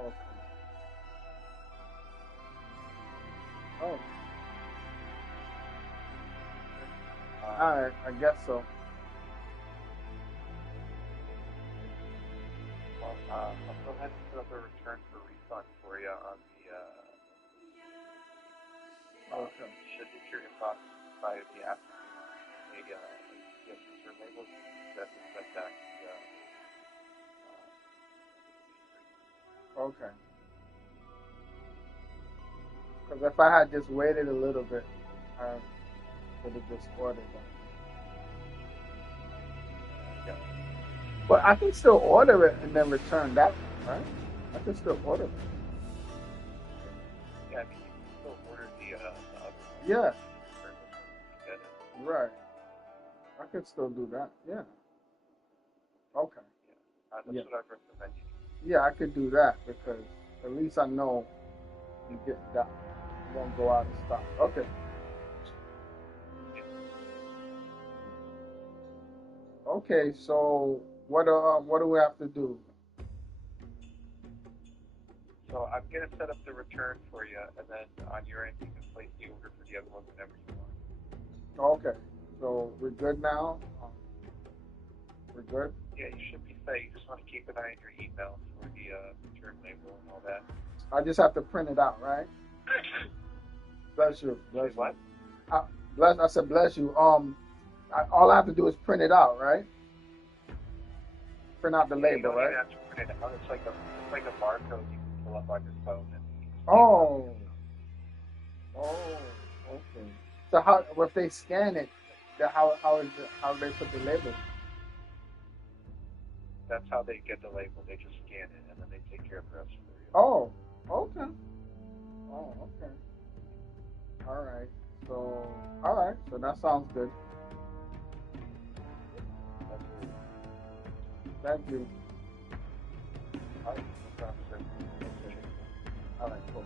order. Okay. Oh. Alright, I guess so. Well, I'll go ahead and set up a return for refund for you on the. Okay. Should hit your inbox by the afternoon. Maybe yes, return label. That's sent back. Okay. Because if I had just waited a little bit, I could have just ordered them. Yeah. But I can still order it and then return that, right? I can still order it. Yeah, I mean, you can still order the other one. Yeah. Get it. Right. I can still do that. Yeah. Okay. That's what I'd recommend you. Yeah, I could do that because at least I know you get that. It won't go out of stock. Okay. Okay, so what do we have to do? So I'm gonna set up the return for you, and then on your end you can place the order for the other one whenever you want. Okay, so we're good now. We're good. Yeah, you should be set. You just want to keep an eye on your email for the return label and all that. I just have to print it out, right? Bless you. Bless what? I said bless you. All I have to do is print it out, right? Print out the label, you don't right? even have to print it out. It's like a barcode you can pull up on your phone. Oh. Okay. So how if they scan it, how do they put the label? That's how they get the label. They just scan it and then they take care of the rest for you. Oh, okay. All right. So that sounds good. Thank you. All right. No problem, sir. All right, cool.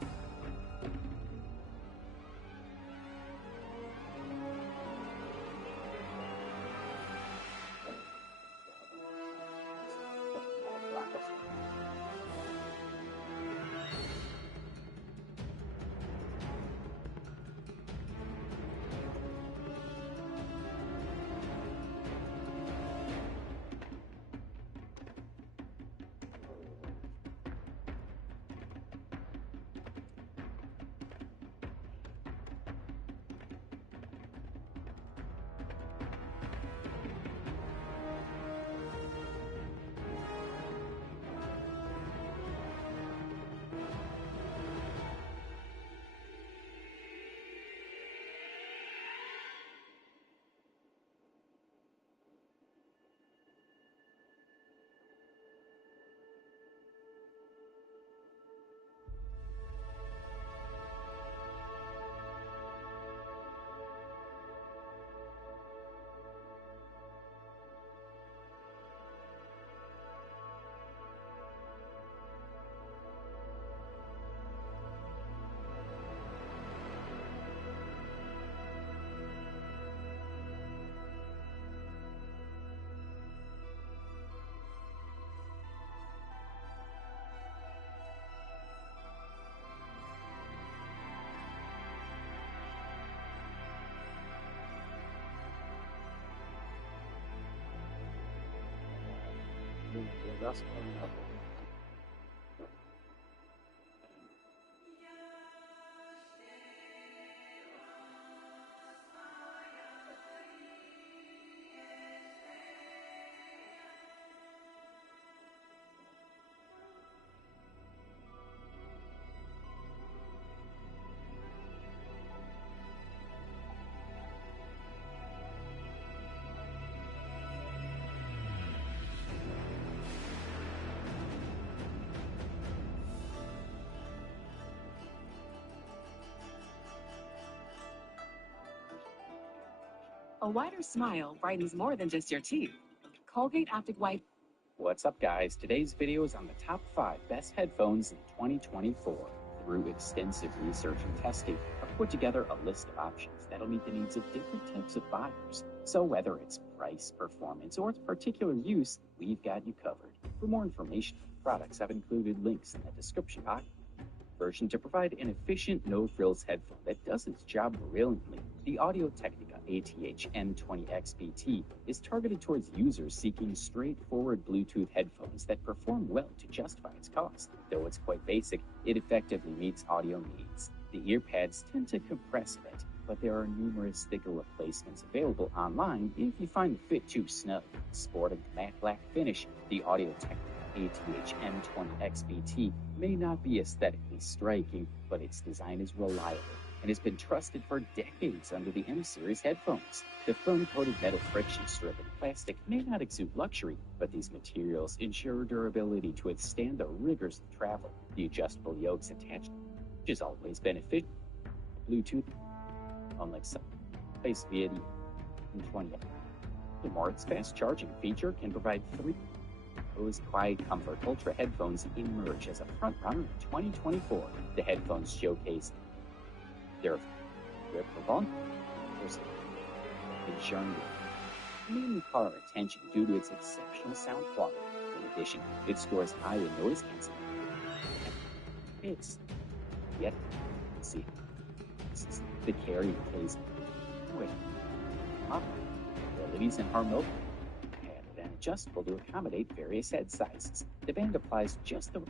just enough. A wider smile brightens more than just your teeth. Colgate Optic White. What's up, guys? Today's video is on the top 5 best headphones in 2024. Through extensive research and testing, I've put together a list of options that'll meet the needs of different types of buyers. So whether it's price, performance, or its particular use, we've got you covered. For more information on the products, I've included links in the description box. Version to provide an efficient, no-frills headphone that does its job brilliantly. The Audio-Technica ATH-M20XBT is targeted towards users seeking straightforward Bluetooth headphones that perform well to justify its cost. Though it's quite basic, it effectively meets audio needs. The ear pads tend to compress a bit, but there are numerous thicker replacements available online if you find the fit too snug. Sporting a matte black finish, the Audio-Technica ATH-M20XBT may not be aesthetically striking, but its design is reliable and has been trusted for decades under the M-Series headphones. The foam-coated metal friction strip and plastic may not exude luxury, but these materials ensure durability to withstand the rigors of travel. The adjustable yokes attached, which is always beneficial. Bluetooth, unlike some placed via the M20. Furthermore, its fast charging feature can provide 3 Bose Quiet Comfort Ultra headphones emerge as a front runner in 2024. The headphones showcase their grip for ensuring mainly caught our attention due to its exceptional sound quality. In addition, it scores high in noise canceling. It's yet see the carrying case with abilities and harmonic. Adjustable to accommodate various head sizes. The band applies just the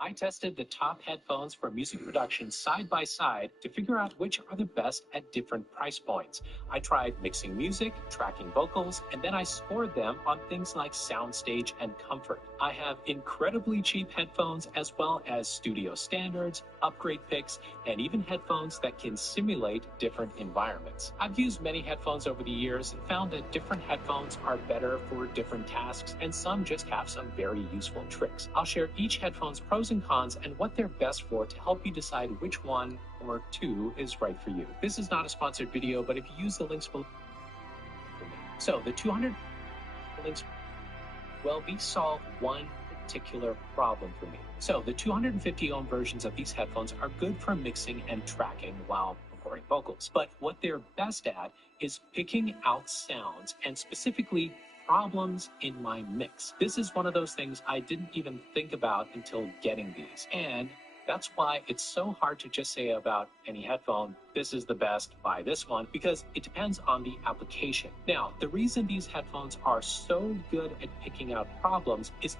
I tested the top headphones for music production side by side to figure out which are the best at different price points. I tried mixing music, tracking vocals, and then I scored them on things like soundstage and comfort. I have incredibly cheap headphones as well as studio standards, upgrade picks, and even headphones that can simulate different environments. I've used many headphones over the years and found that different headphones are better for different tasks, and some just have some very useful tricks. I'll share each headphone's pros and cons and what they're best for to help you decide which one or two is right for you. This is not a sponsored video, but if you use the links below, so the 200 links, well, these solve one particular problem for me. So the 250 ohm versions of these headphones are good for mixing and tracking while recording vocals, but what they're best at is picking out sounds and specifically problems in my mix. This is one of those things I didn't even think about until getting these, and that's why it's so hard to just say about any headphone, this is the best, buy this one, because it depends on the application. Now, the reason these headphones are so good at picking out problems is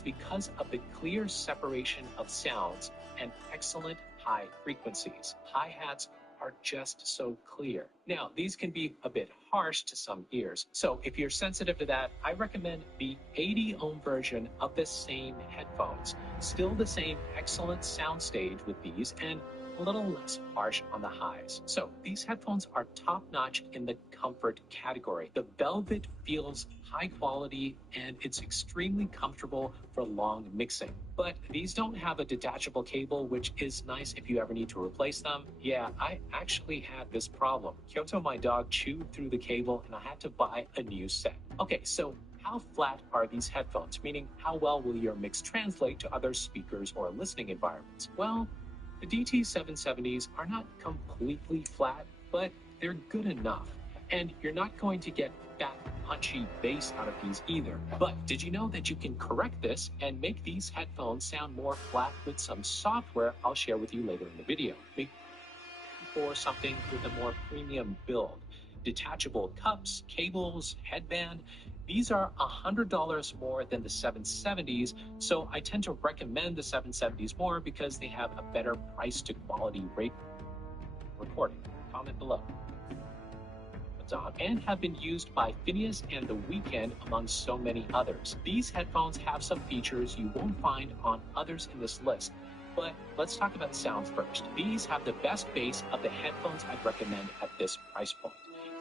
because of the clear separation of sounds and excellent high frequencies. Hi-hats are just so clear. Now, these can be a bit harsh to some ears, so if you're sensitive to that, I recommend the 80 ohm version of the same headphones. Still the same excellent soundstage with these, and a little less harsh on the highs. So these headphones are top-notch in the comfort category. The velvet feels high quality and it's extremely comfortable for long mixing. But these don't have a detachable cable, which is nice if you ever need to replace them. Yeah, I actually had this problem. Kyoto, my dog, chewed through the cable and I had to buy a new set. Okay, so how flat are these headphones? Meaning, how well will your mix translate to other speakers or listening environments? Well, the DT770s are not completely flat, but they're good enough. And you're not going to get fat, punchy bass out of these either. But did you know that you can correct this and make these headphones sound more flat with some software I'll share with you later in the video? Maybe for something with a more premium build. Detachable cups, cables, headband. These are $100 more than the 770s, so I tend to recommend the 770s more because they have a better price to quality rate recording. Comment below. And have been used by Phineas and The Weeknd among so many others. These headphones have some features you won't find on others in this list. But let's talk about sound first. These have the best bass of the headphones I'd recommend at this price point.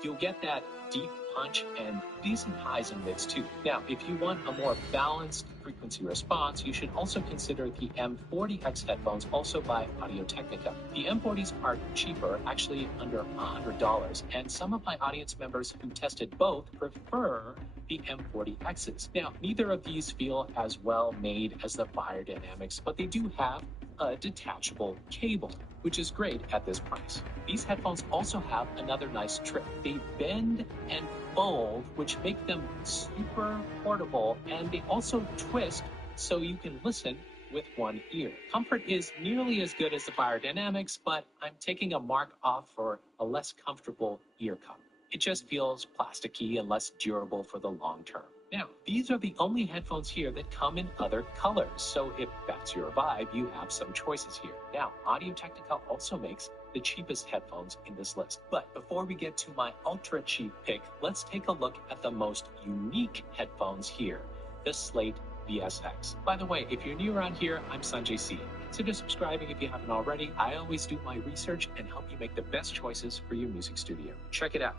You'll get that deep punch and decent highs and mids too. Now, if you want a more balanced frequency response, you should also consider the M40X headphones, also by Audio-Technica. The M40s are cheaper, actually under $100, and some of my audience members who tested both prefer the M40Xs. Now, neither of these feel as well made as the Beyerdynamics, but they do have a detachable cable, which is great at this price. These headphones also have another nice trick. They bend and fold, which make them super portable, and they also twist so you can listen with one ear. Comfort is nearly as good as the Beyerdynamics, but I'm taking a mark off for a less comfortable ear cup. It just feels plasticky and less durable for the long term. Now, these are the only headphones here that come in other colors, so if that's your vibe, you have some choices here. Now, Audio-Technica also makes the cheapest headphones in this list. But before we get to my ultra cheap pick, let's take a look at the most unique headphones here, the Slate VSX. By the way, if you're new around here, I'm Sanjay C. Consider subscribing if you haven't already. I always do my research and help you make the best choices for your music studio. Check it out.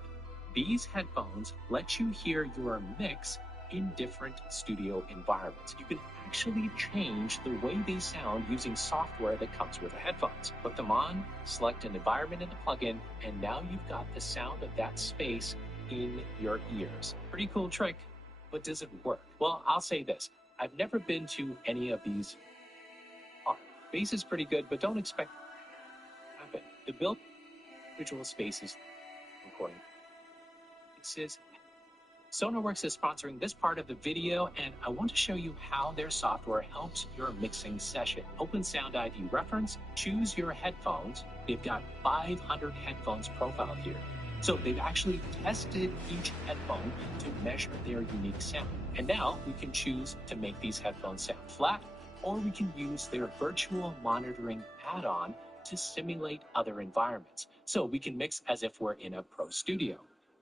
These headphones let you hear your mix in different studio environments. You can actually change the way they sound using software that comes with the headphones. Put them on, select an environment in the plugin, and now you've got the sound of that space in your ears. Pretty cool trick, but does it work? Well, I'll say this. I've never been to any of these. Bass is pretty good, but don't expect it to happen. The built visual spaces recording. It says Sonarworks is sponsoring this part of the video, and I want to show you how their software helps your mixing session. Open Sound ID reference, choose your headphones. They've got 500 headphones profiled here. So they've actually tested each headphone to measure their unique sound. And now we can choose to make these headphones sound flat, or we can use their virtual monitoring add-on to simulate other environments. So we can mix as if we're in a pro studio.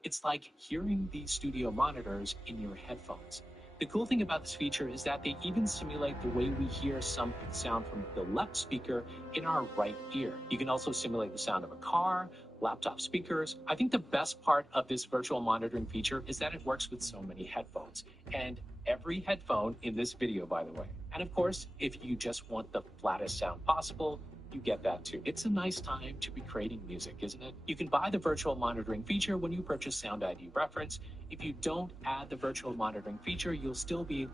It's like hearing these studio monitors in your headphones. The cool thing about this feature is that they even simulate the way we hear some sound from the left speaker in our right ear. You can also simulate the sound of a car, laptop speakers. I think the best part of this virtual monitoring feature is that it works with so many headphones. And every headphone in this video, by the way. And of course, if you just want the flattest sound possible, you get that too. It's a nice time to be creating music, isn't it? You can buy the virtual monitoring feature when you purchase Sound ID reference. If you don't add the virtual monitoring feature, you'll still be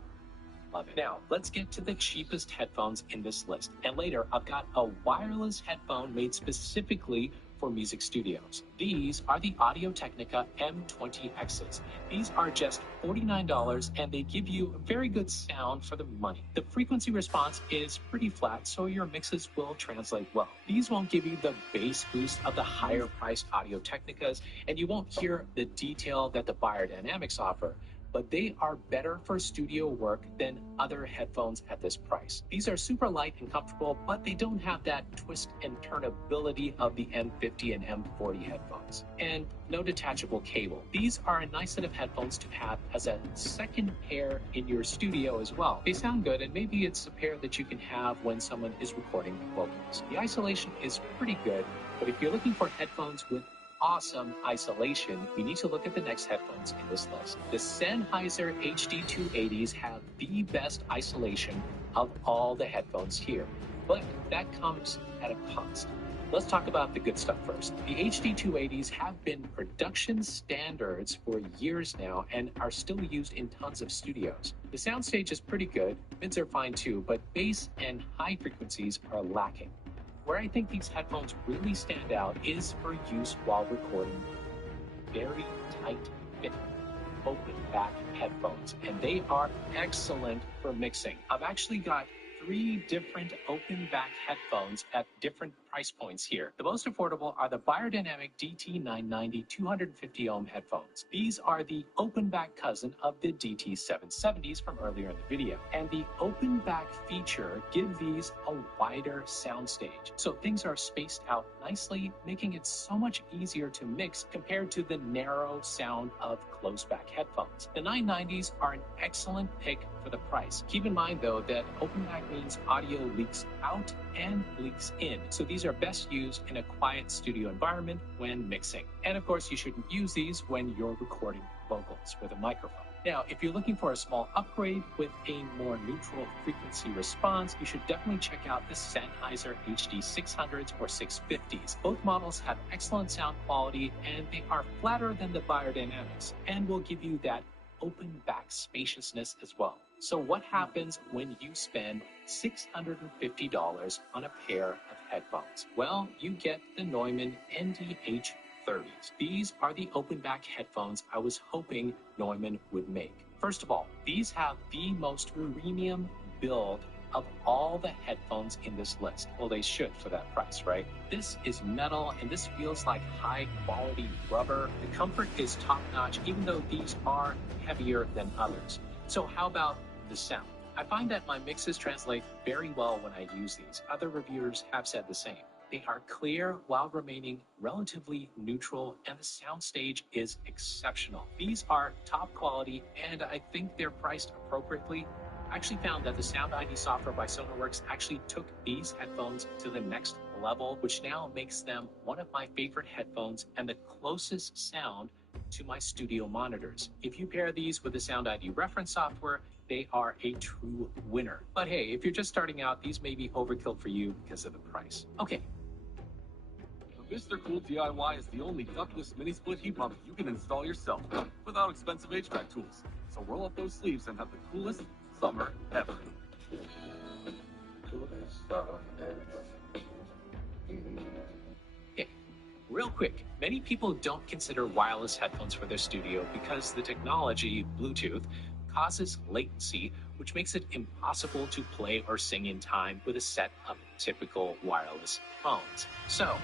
love it. Now, let's get to the cheapest headphones in this list. And later, I've got a wireless headphone made specifically for music studios. These are the Audio-Technica M20Xs. These are just $49, and they give you a very good sound for the money. The frequency response is pretty flat, so your mixes will translate well. These won't give you the bass boost of the higher priced Audio-Technicas, and you won't hear the detail that the Beyerdynamics offer, but they are better for studio work than other headphones at this price. These are super light and comfortable, but they don't have that twist and turnability of the M50 and M40 headphones. And no detachable cable. These are a nice set of headphones to have as a second pair in your studio as well. They sound good, and maybe it's a pair that you can have when someone is recording vocals. The isolation is pretty good, but if you're looking for headphones with awesome isolation, you need to look at the next headphones in this list. The Sennheiser HD280s have the best isolation of all the headphones here. but that comes at a cost. Let's talk about the good stuff first. The HD 280s have been production standards for years now and are still used in tons of studios. The soundstage is pretty good, mids are fine too, but bass and high frequencies are lacking. Where I think these headphones really stand out is for use while recording very tight fit open back headphones, and they are excellent for mixing. I've actually got 3 different open back headphones at different price points here. The most affordable are the Beyerdynamic DT990 250 ohm headphones. These are the open back cousin of the DT770s from earlier in the video. And the open back feature gives these a wider soundstage. So things are spaced out nicely, making it so much easier to mix compared to the narrow sound of closed back headphones. The 990s are an excellent pick for the price. Keep in mind though that open back means audio leaks out and leaks in. So these are best used in a quiet studio environment when mixing. And of course, you shouldn't use these when you're recording vocals with a microphone. Now, if you're looking for a small upgrade with a more neutral frequency response, you should definitely check out the Sennheiser HD 600s or 650s. Both models have excellent sound quality and they are flatter than the Beyerdynamics and will give you that open back spaciousness as well. So what happens when you spend $650 on a pair of headphones? Well, you get the Neumann NDH30s. These are the open back headphones I was hoping Neumann would make. First of all, these have the most premium build of all the headphones in this list. Well, they should for that price, right? This is metal and this feels like high quality rubber. The comfort is top notch, even though these are heavier than others. So how about the sound? I find that my mixes translate very well when I use these. Other reviewers have said the same. They are clear while remaining relatively neutral, and the soundstage is exceptional. These are top quality, and I think they're priced appropriately. I actually found that the Sound ID software by Sonarworks actually took these headphones to the next level, which now makes them one of my favorite headphones and the closest sound to my studio monitors. If you pair these with the Sound ID reference software, they are a true winner. But hey, if you're just starting out, these may be overkill for you because of the price. Okay. The Mr. Cool DIY is the only ductless mini split heat pump you can install yourself without expensive HVAC tools. So roll up those sleeves and have the coolest summer ever. Okay, real quick, many people don't consider wireless headphones for their studio because the technology, Bluetooth, causes latency, which makes it impossible to play or sing in time with a set of typical wireless phones. So,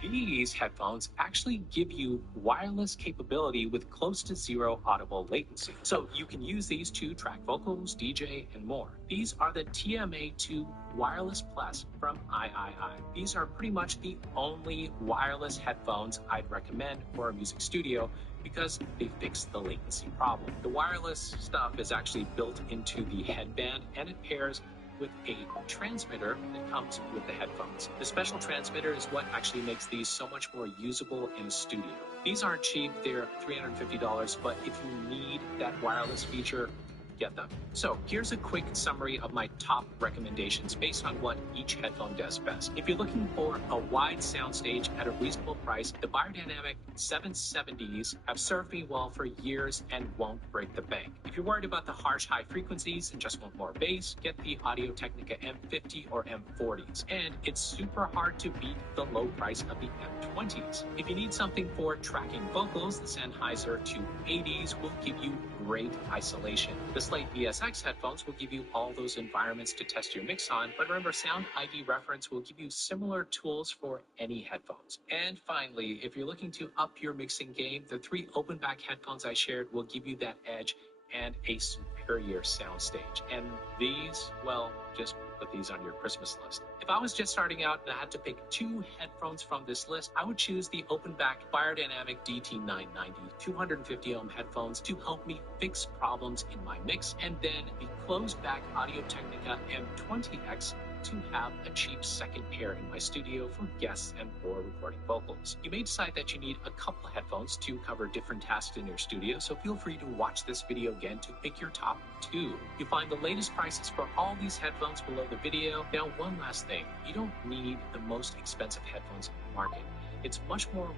these headphones actually give you wireless capability with close to zero audible latency. So you can use these to track vocals, DJ, and more. These are the TMA2 Wireless Plus from III. These are pretty much the only wireless headphones I'd recommend for a music studio because they fix the latency problem. The wireless stuff is actually built into the headband and it pairs with a transmitter that comes with the headphones. The special transmitter is what actually makes these so much more usable in a studio. These aren't cheap, they're $350, but if you need that wireless feature, get them. So here's a quick summary of my top recommendations based on what each headphone does best. If you're looking for a wide soundstage at a reasonable price, the Beyerdynamic 770s have served me well for years and won't break the bank. If you're worried about the harsh high frequencies and just want more bass, get the Audio-Technica M50 or M40s. And it's super hard to beat the low price of the M20s. If you need something for tracking vocals, the Sennheiser 280s will give you great isolation. The Slate VSX headphones will give you all those environments to test your mix on, but remember, Sound ID Reference will give you similar tools for any headphones. And finally, if you're looking to up your mixing game, the 3 open back headphones I shared will give you that edge and a superior soundstage. And these, well, just put these on your Christmas list. If I was just starting out and I had to pick 2 headphones from this list, I would choose the open back Beyerdynamic DT990 250 ohm headphones to help me fix problems in my mix, and then the closed back Audio-Technica M20X to have a cheap second pair in my studio for guests and for recording vocals. You may decide that you need a couple headphones to cover different tasks in your studio, so feel free to watch this video again to pick your top 2. You'll find the latest prices for all these headphones below the video. Now, one last thing. You don't need the most expensive headphones on the market. It's much more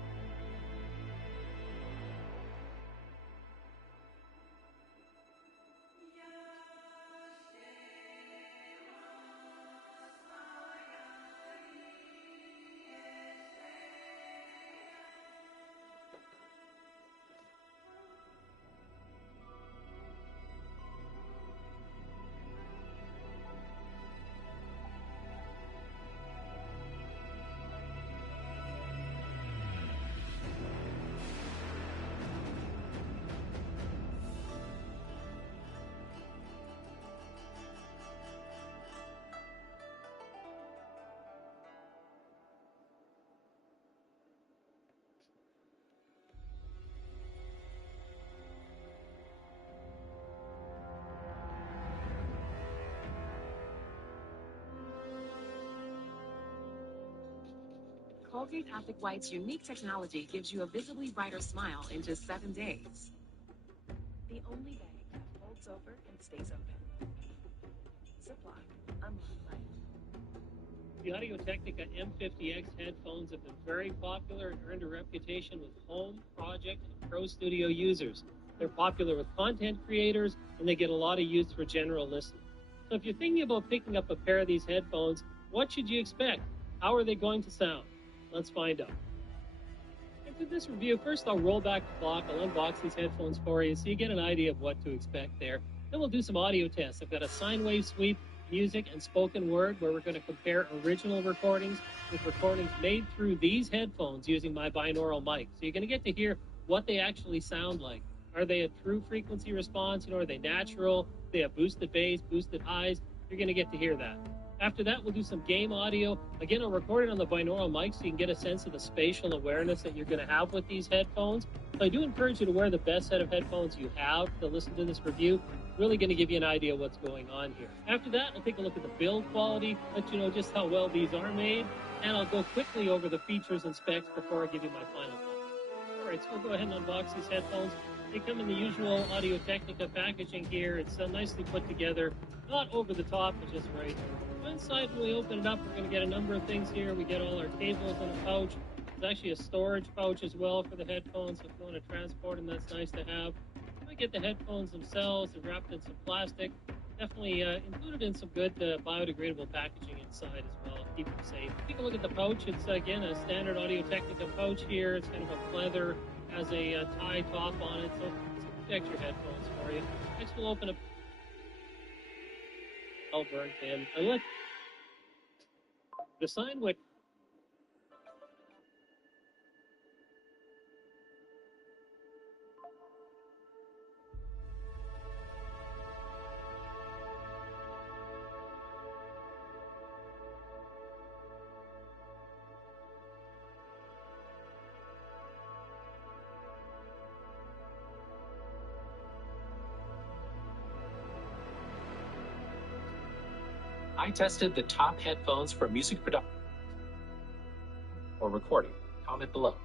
Colgate Optic White's unique technology gives you a visibly brighter smile in just 7 days. The only bag that folds over and stays open. Ziploc, unlock life. The Audio-Technica M50X headphones have been very popular and earned a reputation with home, project, and pro studio users. They're popular with content creators, and they get a lot of use for general listening. So if you're thinking about picking up a pair of these headphones, what should you expect? How are they going to sound? Let's find out. And for this review, first I'll roll back the clock. I'll unbox these headphones for you so you get an idea of what to expect there. Then we'll do some audio tests. I've got a sine wave sweep, music, and spoken word where we're going to compare original recordings with recordings made through these headphones using my binaural mic. So you're going to get to hear what they actually sound like. Are they a true frequency response? Are they natural? They have boosted bass, boosted highs. You're going to get to hear that. After that, we'll do some game audio. Again, I'll record it on the binaural mic so you can get a sense of the spatial awareness that you're going to have with these headphones. So I do encourage you to wear the best set of headphones you have to listen to this review. Really going to give you an idea of what's going on here. After that, I'll take a look at the build quality, let you know just how well these are made, and I'll go quickly over the features and specs before I give you my final thoughts. All right, so we'll go ahead and unbox these headphones. They come in the usual Audio-Technica packaging here. It's nicely put together, not over the top, but just right. Inside, when we open it up, we're going to get a number of things here. We get all our cables in a pouch. There's actually a storage pouch as well for the headphones, so if you want to transport them, that's nice to have. We get the headphones themselves. They're wrapped in some plastic. Definitely included in some good biodegradable packaging inside as well. Keep them safe. Take a look at the pouch. It's, again, a standard Audio-Technica pouch here. It's kind of a leather, has a tie top on it, so protect your headphones for you. Next, we'll open up. All burnt in. I let the sine wave. I tested the top headphones for music production or recording. Comment below.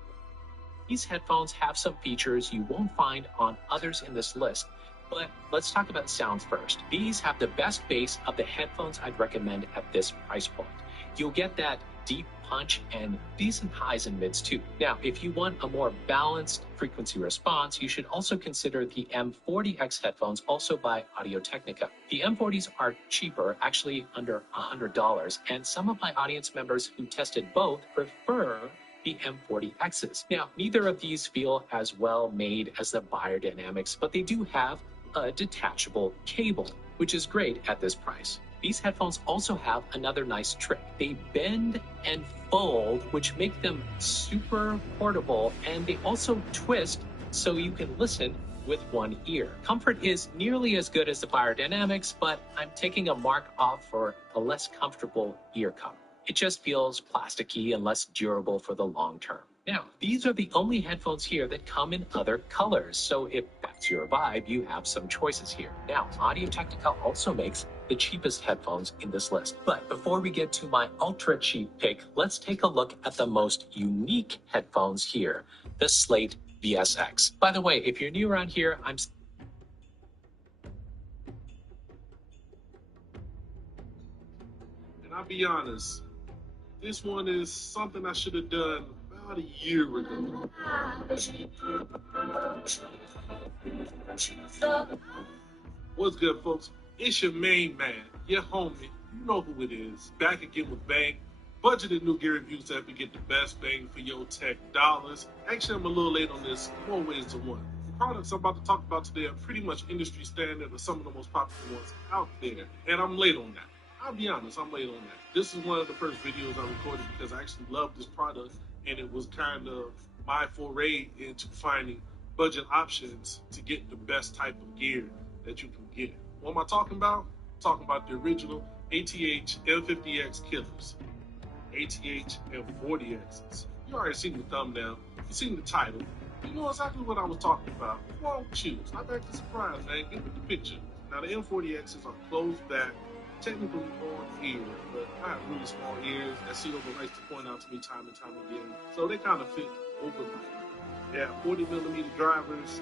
These headphones have some features you won't find on others in this list, but let's talk about sound first. These have the best bass of the headphones I'd recommend at this price point. You'll get that deep punch and decent highs and mids too. Now, if you want a more balanced frequency response, you should also consider the M40X headphones, also by Audio-Technica. The M40s are cheaper, actually under $100, and some of my audience members who tested both prefer the M40Xs. Now, neither of these feel as well made as the biodynamics, but they do have a detachable cable, which is great at this price. These headphones also have another nice trick. They bend and fold, which make them super portable, and they also twist so you can listen with one ear. Comfort is nearly as good as the biodynamics, but I'm taking a mark off for a less comfortable ear cup. It just feels plasticky and less durable for the long term. Now, these are the only headphones here that come in other colors, so if that's your vibe, you have some choices here. Now, Audio-Technica also makes the cheapest headphones in this list. But before we get to my ultra cheap pick, let's take a look at the most unique headphones here, the Slate VSX. By the way, if you're new around here, And I'll be honest, this one is something I should have done about a year ago. What's good, folks? It's your main man, your homie. You know who it is. Back again with Bang. Budgeted new gear reviews that we get the best bang for your tech dollars. Actually, I'm a little late on this, more ways than one. The products I'm about to talk about today are pretty much industry standard or some of the most popular ones out there, and I'm late on that. I'll be honest, I'm late on that. This is one of the first videos I recorded because I actually love this product, and it was kind of my foray into finding budget options to get the best type of gear that you can get. What am I talking about? I'm talking about the original ATH M50X killers. ATH M40Xs. You already seen the thumbnail, you seen the title, you know exactly what I was talking about. What's wrong with you? It's not that surprised, man. Get with the picture. Now the M40Xs are closed back, technically on ear, but I have really small ears, as Silver likes to point out to me time and time again. So they kind of fit over my ear. They have 40mm drivers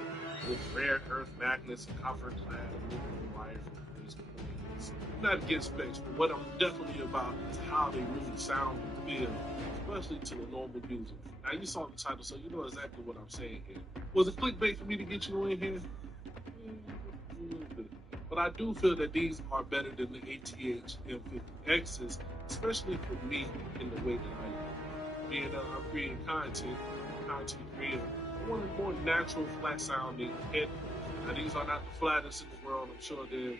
with rare earth magnets and copper clad aluminum wire for these components. I'm not against specs, but what I'm definitely about is how they really sound and feel, especially to the normal user. Now you saw the title, so you know exactly what I'm saying here. Was it clickbait for me to get you in here? A little bit. But I do feel that these are better than the ATH M50Xs, especially for me in the way that I am. Being I'm creating content creator, I wanted more natural, flat sounding headphones. Now these are not the flattest in the world. I'm sure the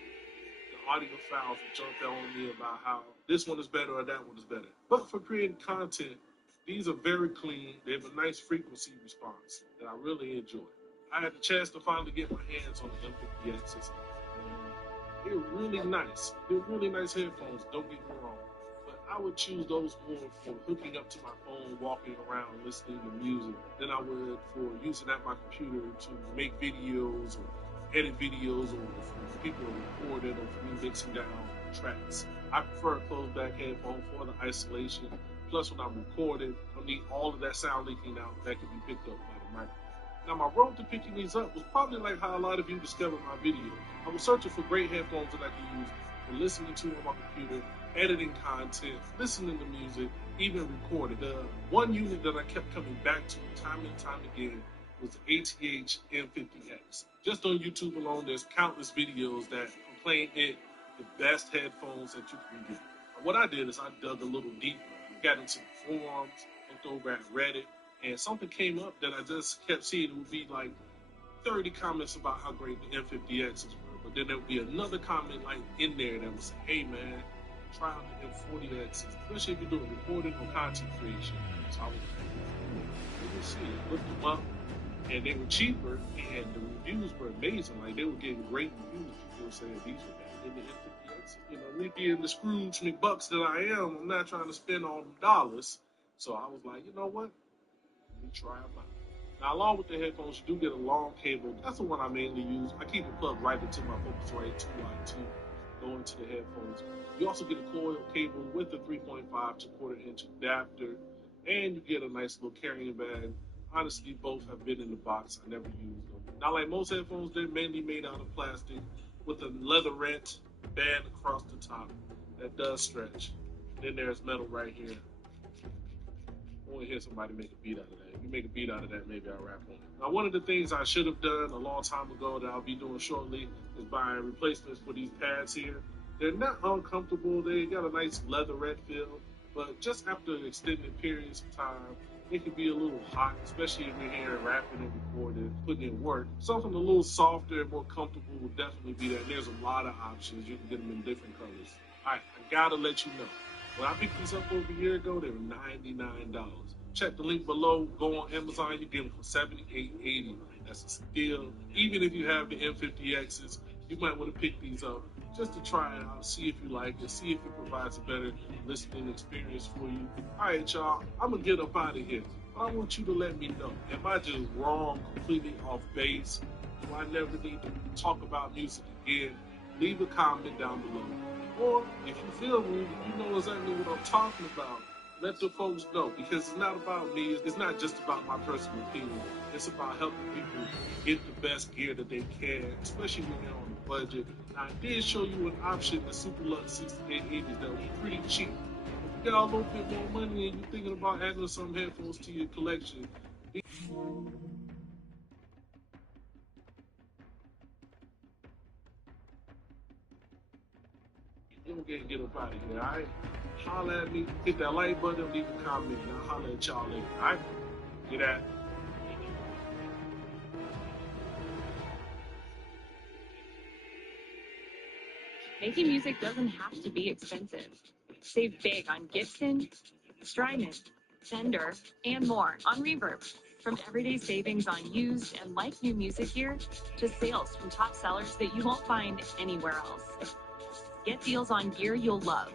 audiophiles will jump on me about how this one is better or that one is better. But for creating content, these are very clean. They have a nice frequency response that I really enjoy. I had the chance to finally get my hands on the M50Xs. They're really nice. They're really nice headphones, don't get me wrong. But I would choose those more for hooking up to my phone, walking around, listening to music, than I would for using at my computer to make videos or edit videos, or for people to record it, or for me mixing down tracks. I prefer a closed back headphone for the isolation. Plus, when I'm recording, I don't need all of that sound leaking out that can be picked up by the microphone. Now, my road to picking these up was probably like how a lot of you discovered my videos. I was searching for great headphones that I could use for listening to on my computer, editing content, listening to music, even recording. The one unit that I kept coming back to time and time again was the ATH M50X. Just on YouTube alone, there's countless videos that proclaim it the best headphones that you can get. What I did is I dug a little deeper. I got into forums, looked over at Reddit, and something came up that I just kept seeing. It would be like 30 comments about how great the M50Xs were, but then there would be another comment like in there that would say, hey man, try out the M40Xs, especially if you're doing recording or content creation. So I was like, let me see. I looked them up, and they were cheaper, and the reviews were amazing. Like, they were getting great reviews. People were saying these were better than the M50Xs. You know, me being the Scrooge McBucks that I am, I'm not trying to spend all them dollars. So I was like, you know what? Let me try them out. Now, along with the headphones, you do get a long cable. That's the one I mainly use. I keep it plugged right into my Focusrite 2i2, go into the headphones. You also get a coil cable with a 3.5 to quarter-inch adapter, and you get a nice little carrying bag. Honestly, both have been in the box. I never used them. Now, like most headphones, they're mainly made out of plastic with a leatherette band across the top that does stretch. Then there's metal right here. I want to hear somebody make a beat out of that. If you make a beat out of that, maybe I'll rap on it. Now, one of the things I should have done a long time ago that I'll be doing shortly is buying replacements for these pads here. They're not uncomfortable. They got a nice leatherette feel, but just after extended periods of time, it can be a little hot, especially if you're here rapping and recording, putting in work. Something a little softer and more comfortable will definitely be there. And there's a lot of options. You can get them in different colors. All right, I gotta let you know. When I picked these up over a year ago, they were $99. Check the link below. Go on Amazon. You get them for $78.80. That's a steal. Even if you have the M50Xs, you might want to pick these up just to try it out, see if you like it, see if it provides a better listening experience for you. All right, y'all, I'm going to get up out of here. But I want you to let me know, am I just wrong, completely off base? Do I never need to talk about music again? Leave a comment down below. Or if you feel me, you know exactly what I'm talking about. Let the folks know, because it's not about me. It's not just about my personal opinion. It's about helping people get the best gear that they can, especially when they're on a budget. Now, I did show you an option, the Super Lux 6880s, that was pretty cheap. If you got a little bit more money and you're thinking about adding some headphones to your collection, don't get up out of here, all right? Holler at me, hit that like button, leave a comment, and I'll holler at y'all later, all right? Get at it. Making music doesn't have to be expensive. Save big on Gibson, Strymon, Fender, and more on Reverb. From everyday savings on used and like-new music gear to sales from top sellers that you won't find anywhere else. Get deals on gear you'll love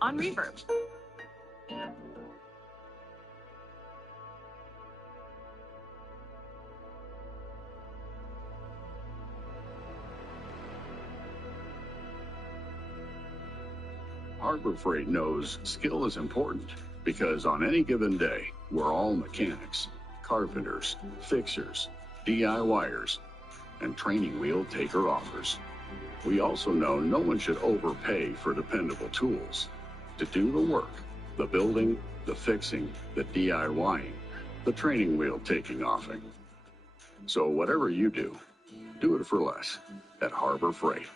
on Reverb. Harbor Freight knows skill is important because on any given day, we're all mechanics, carpenters, fixers, DIYers, and training wheel taker-offers. We also know no one should overpay for dependable tools. To do the work, the building, the fixing, the DIYing, the training wheel taking-offing. So whatever you do it for less at Harbor Freight.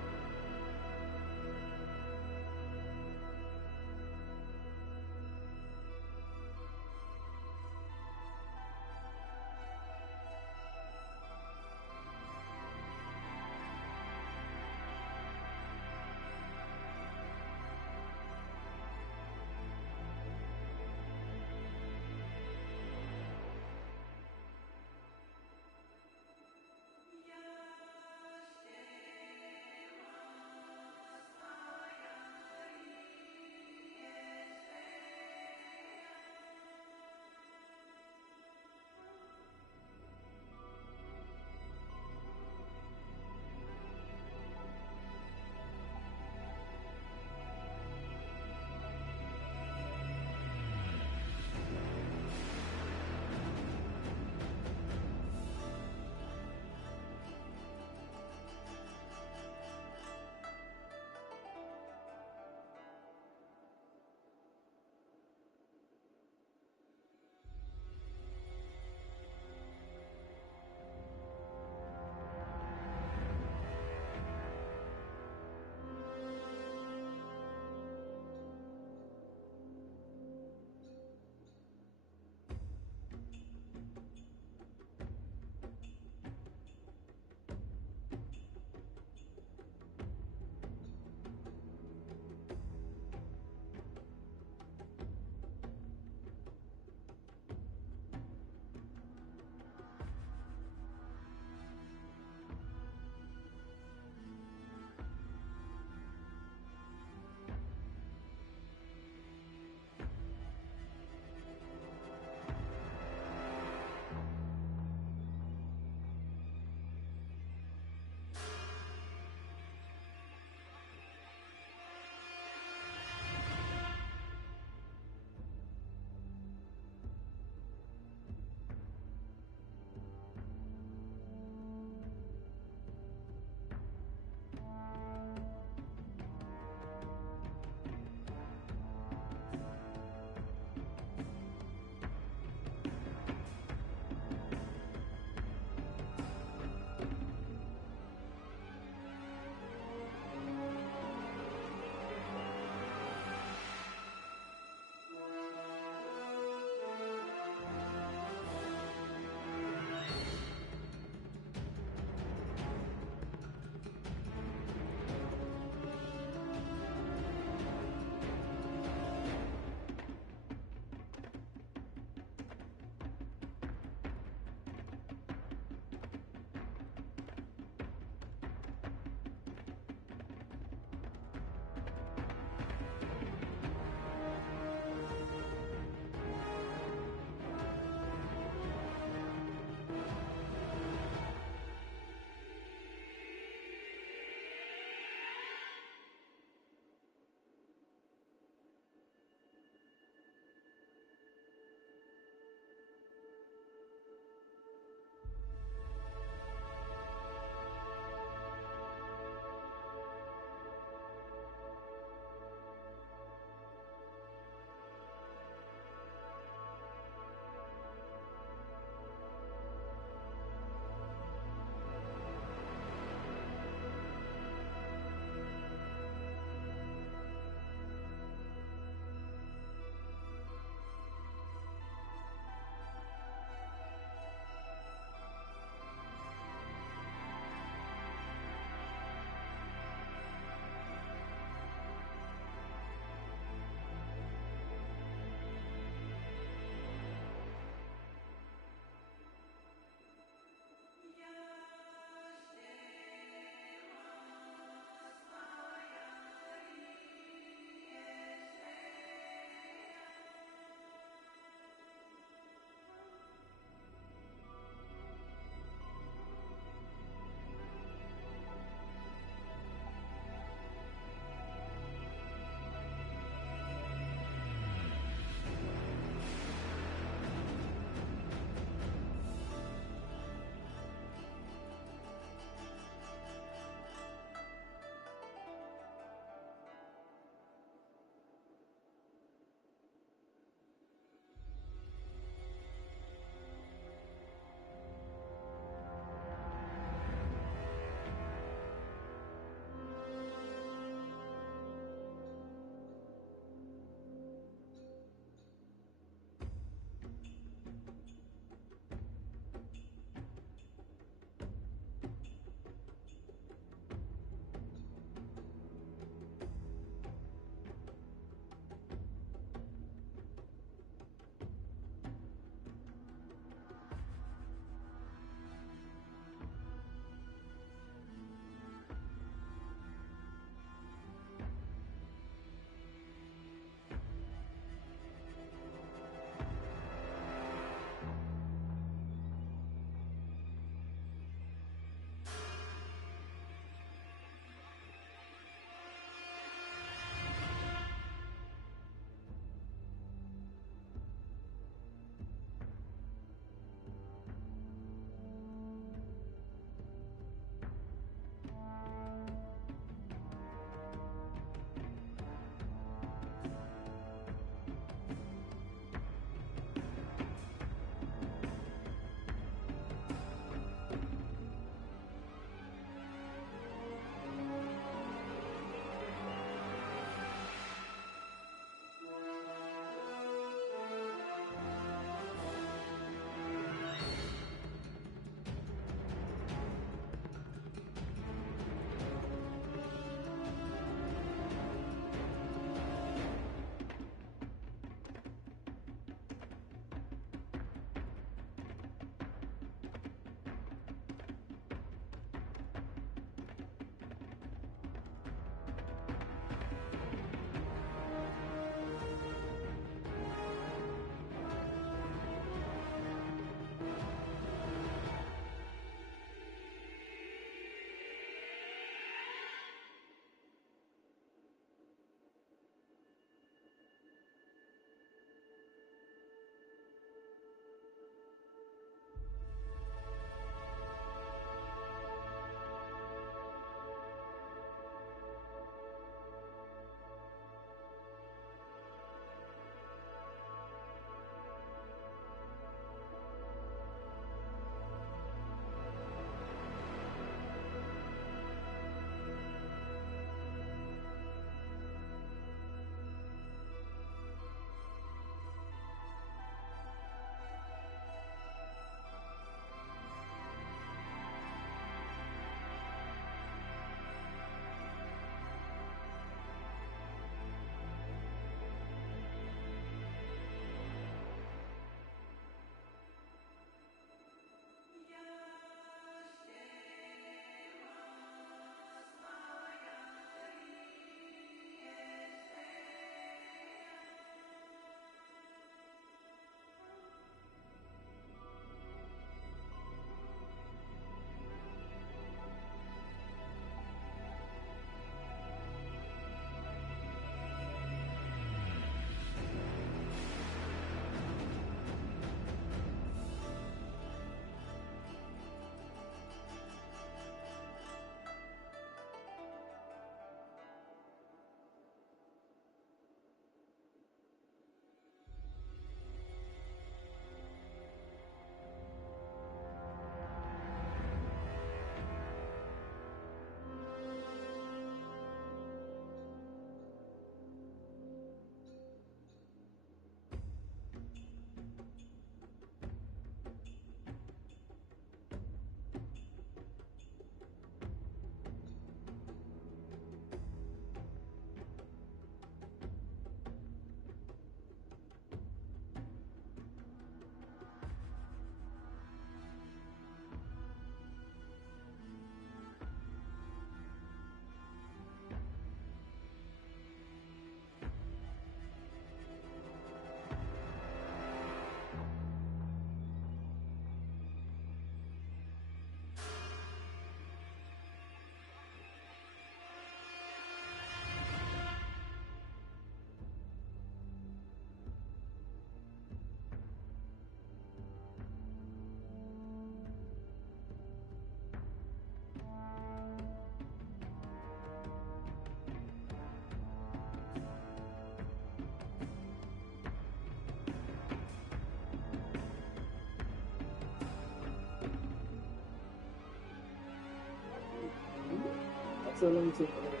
So let me take a look.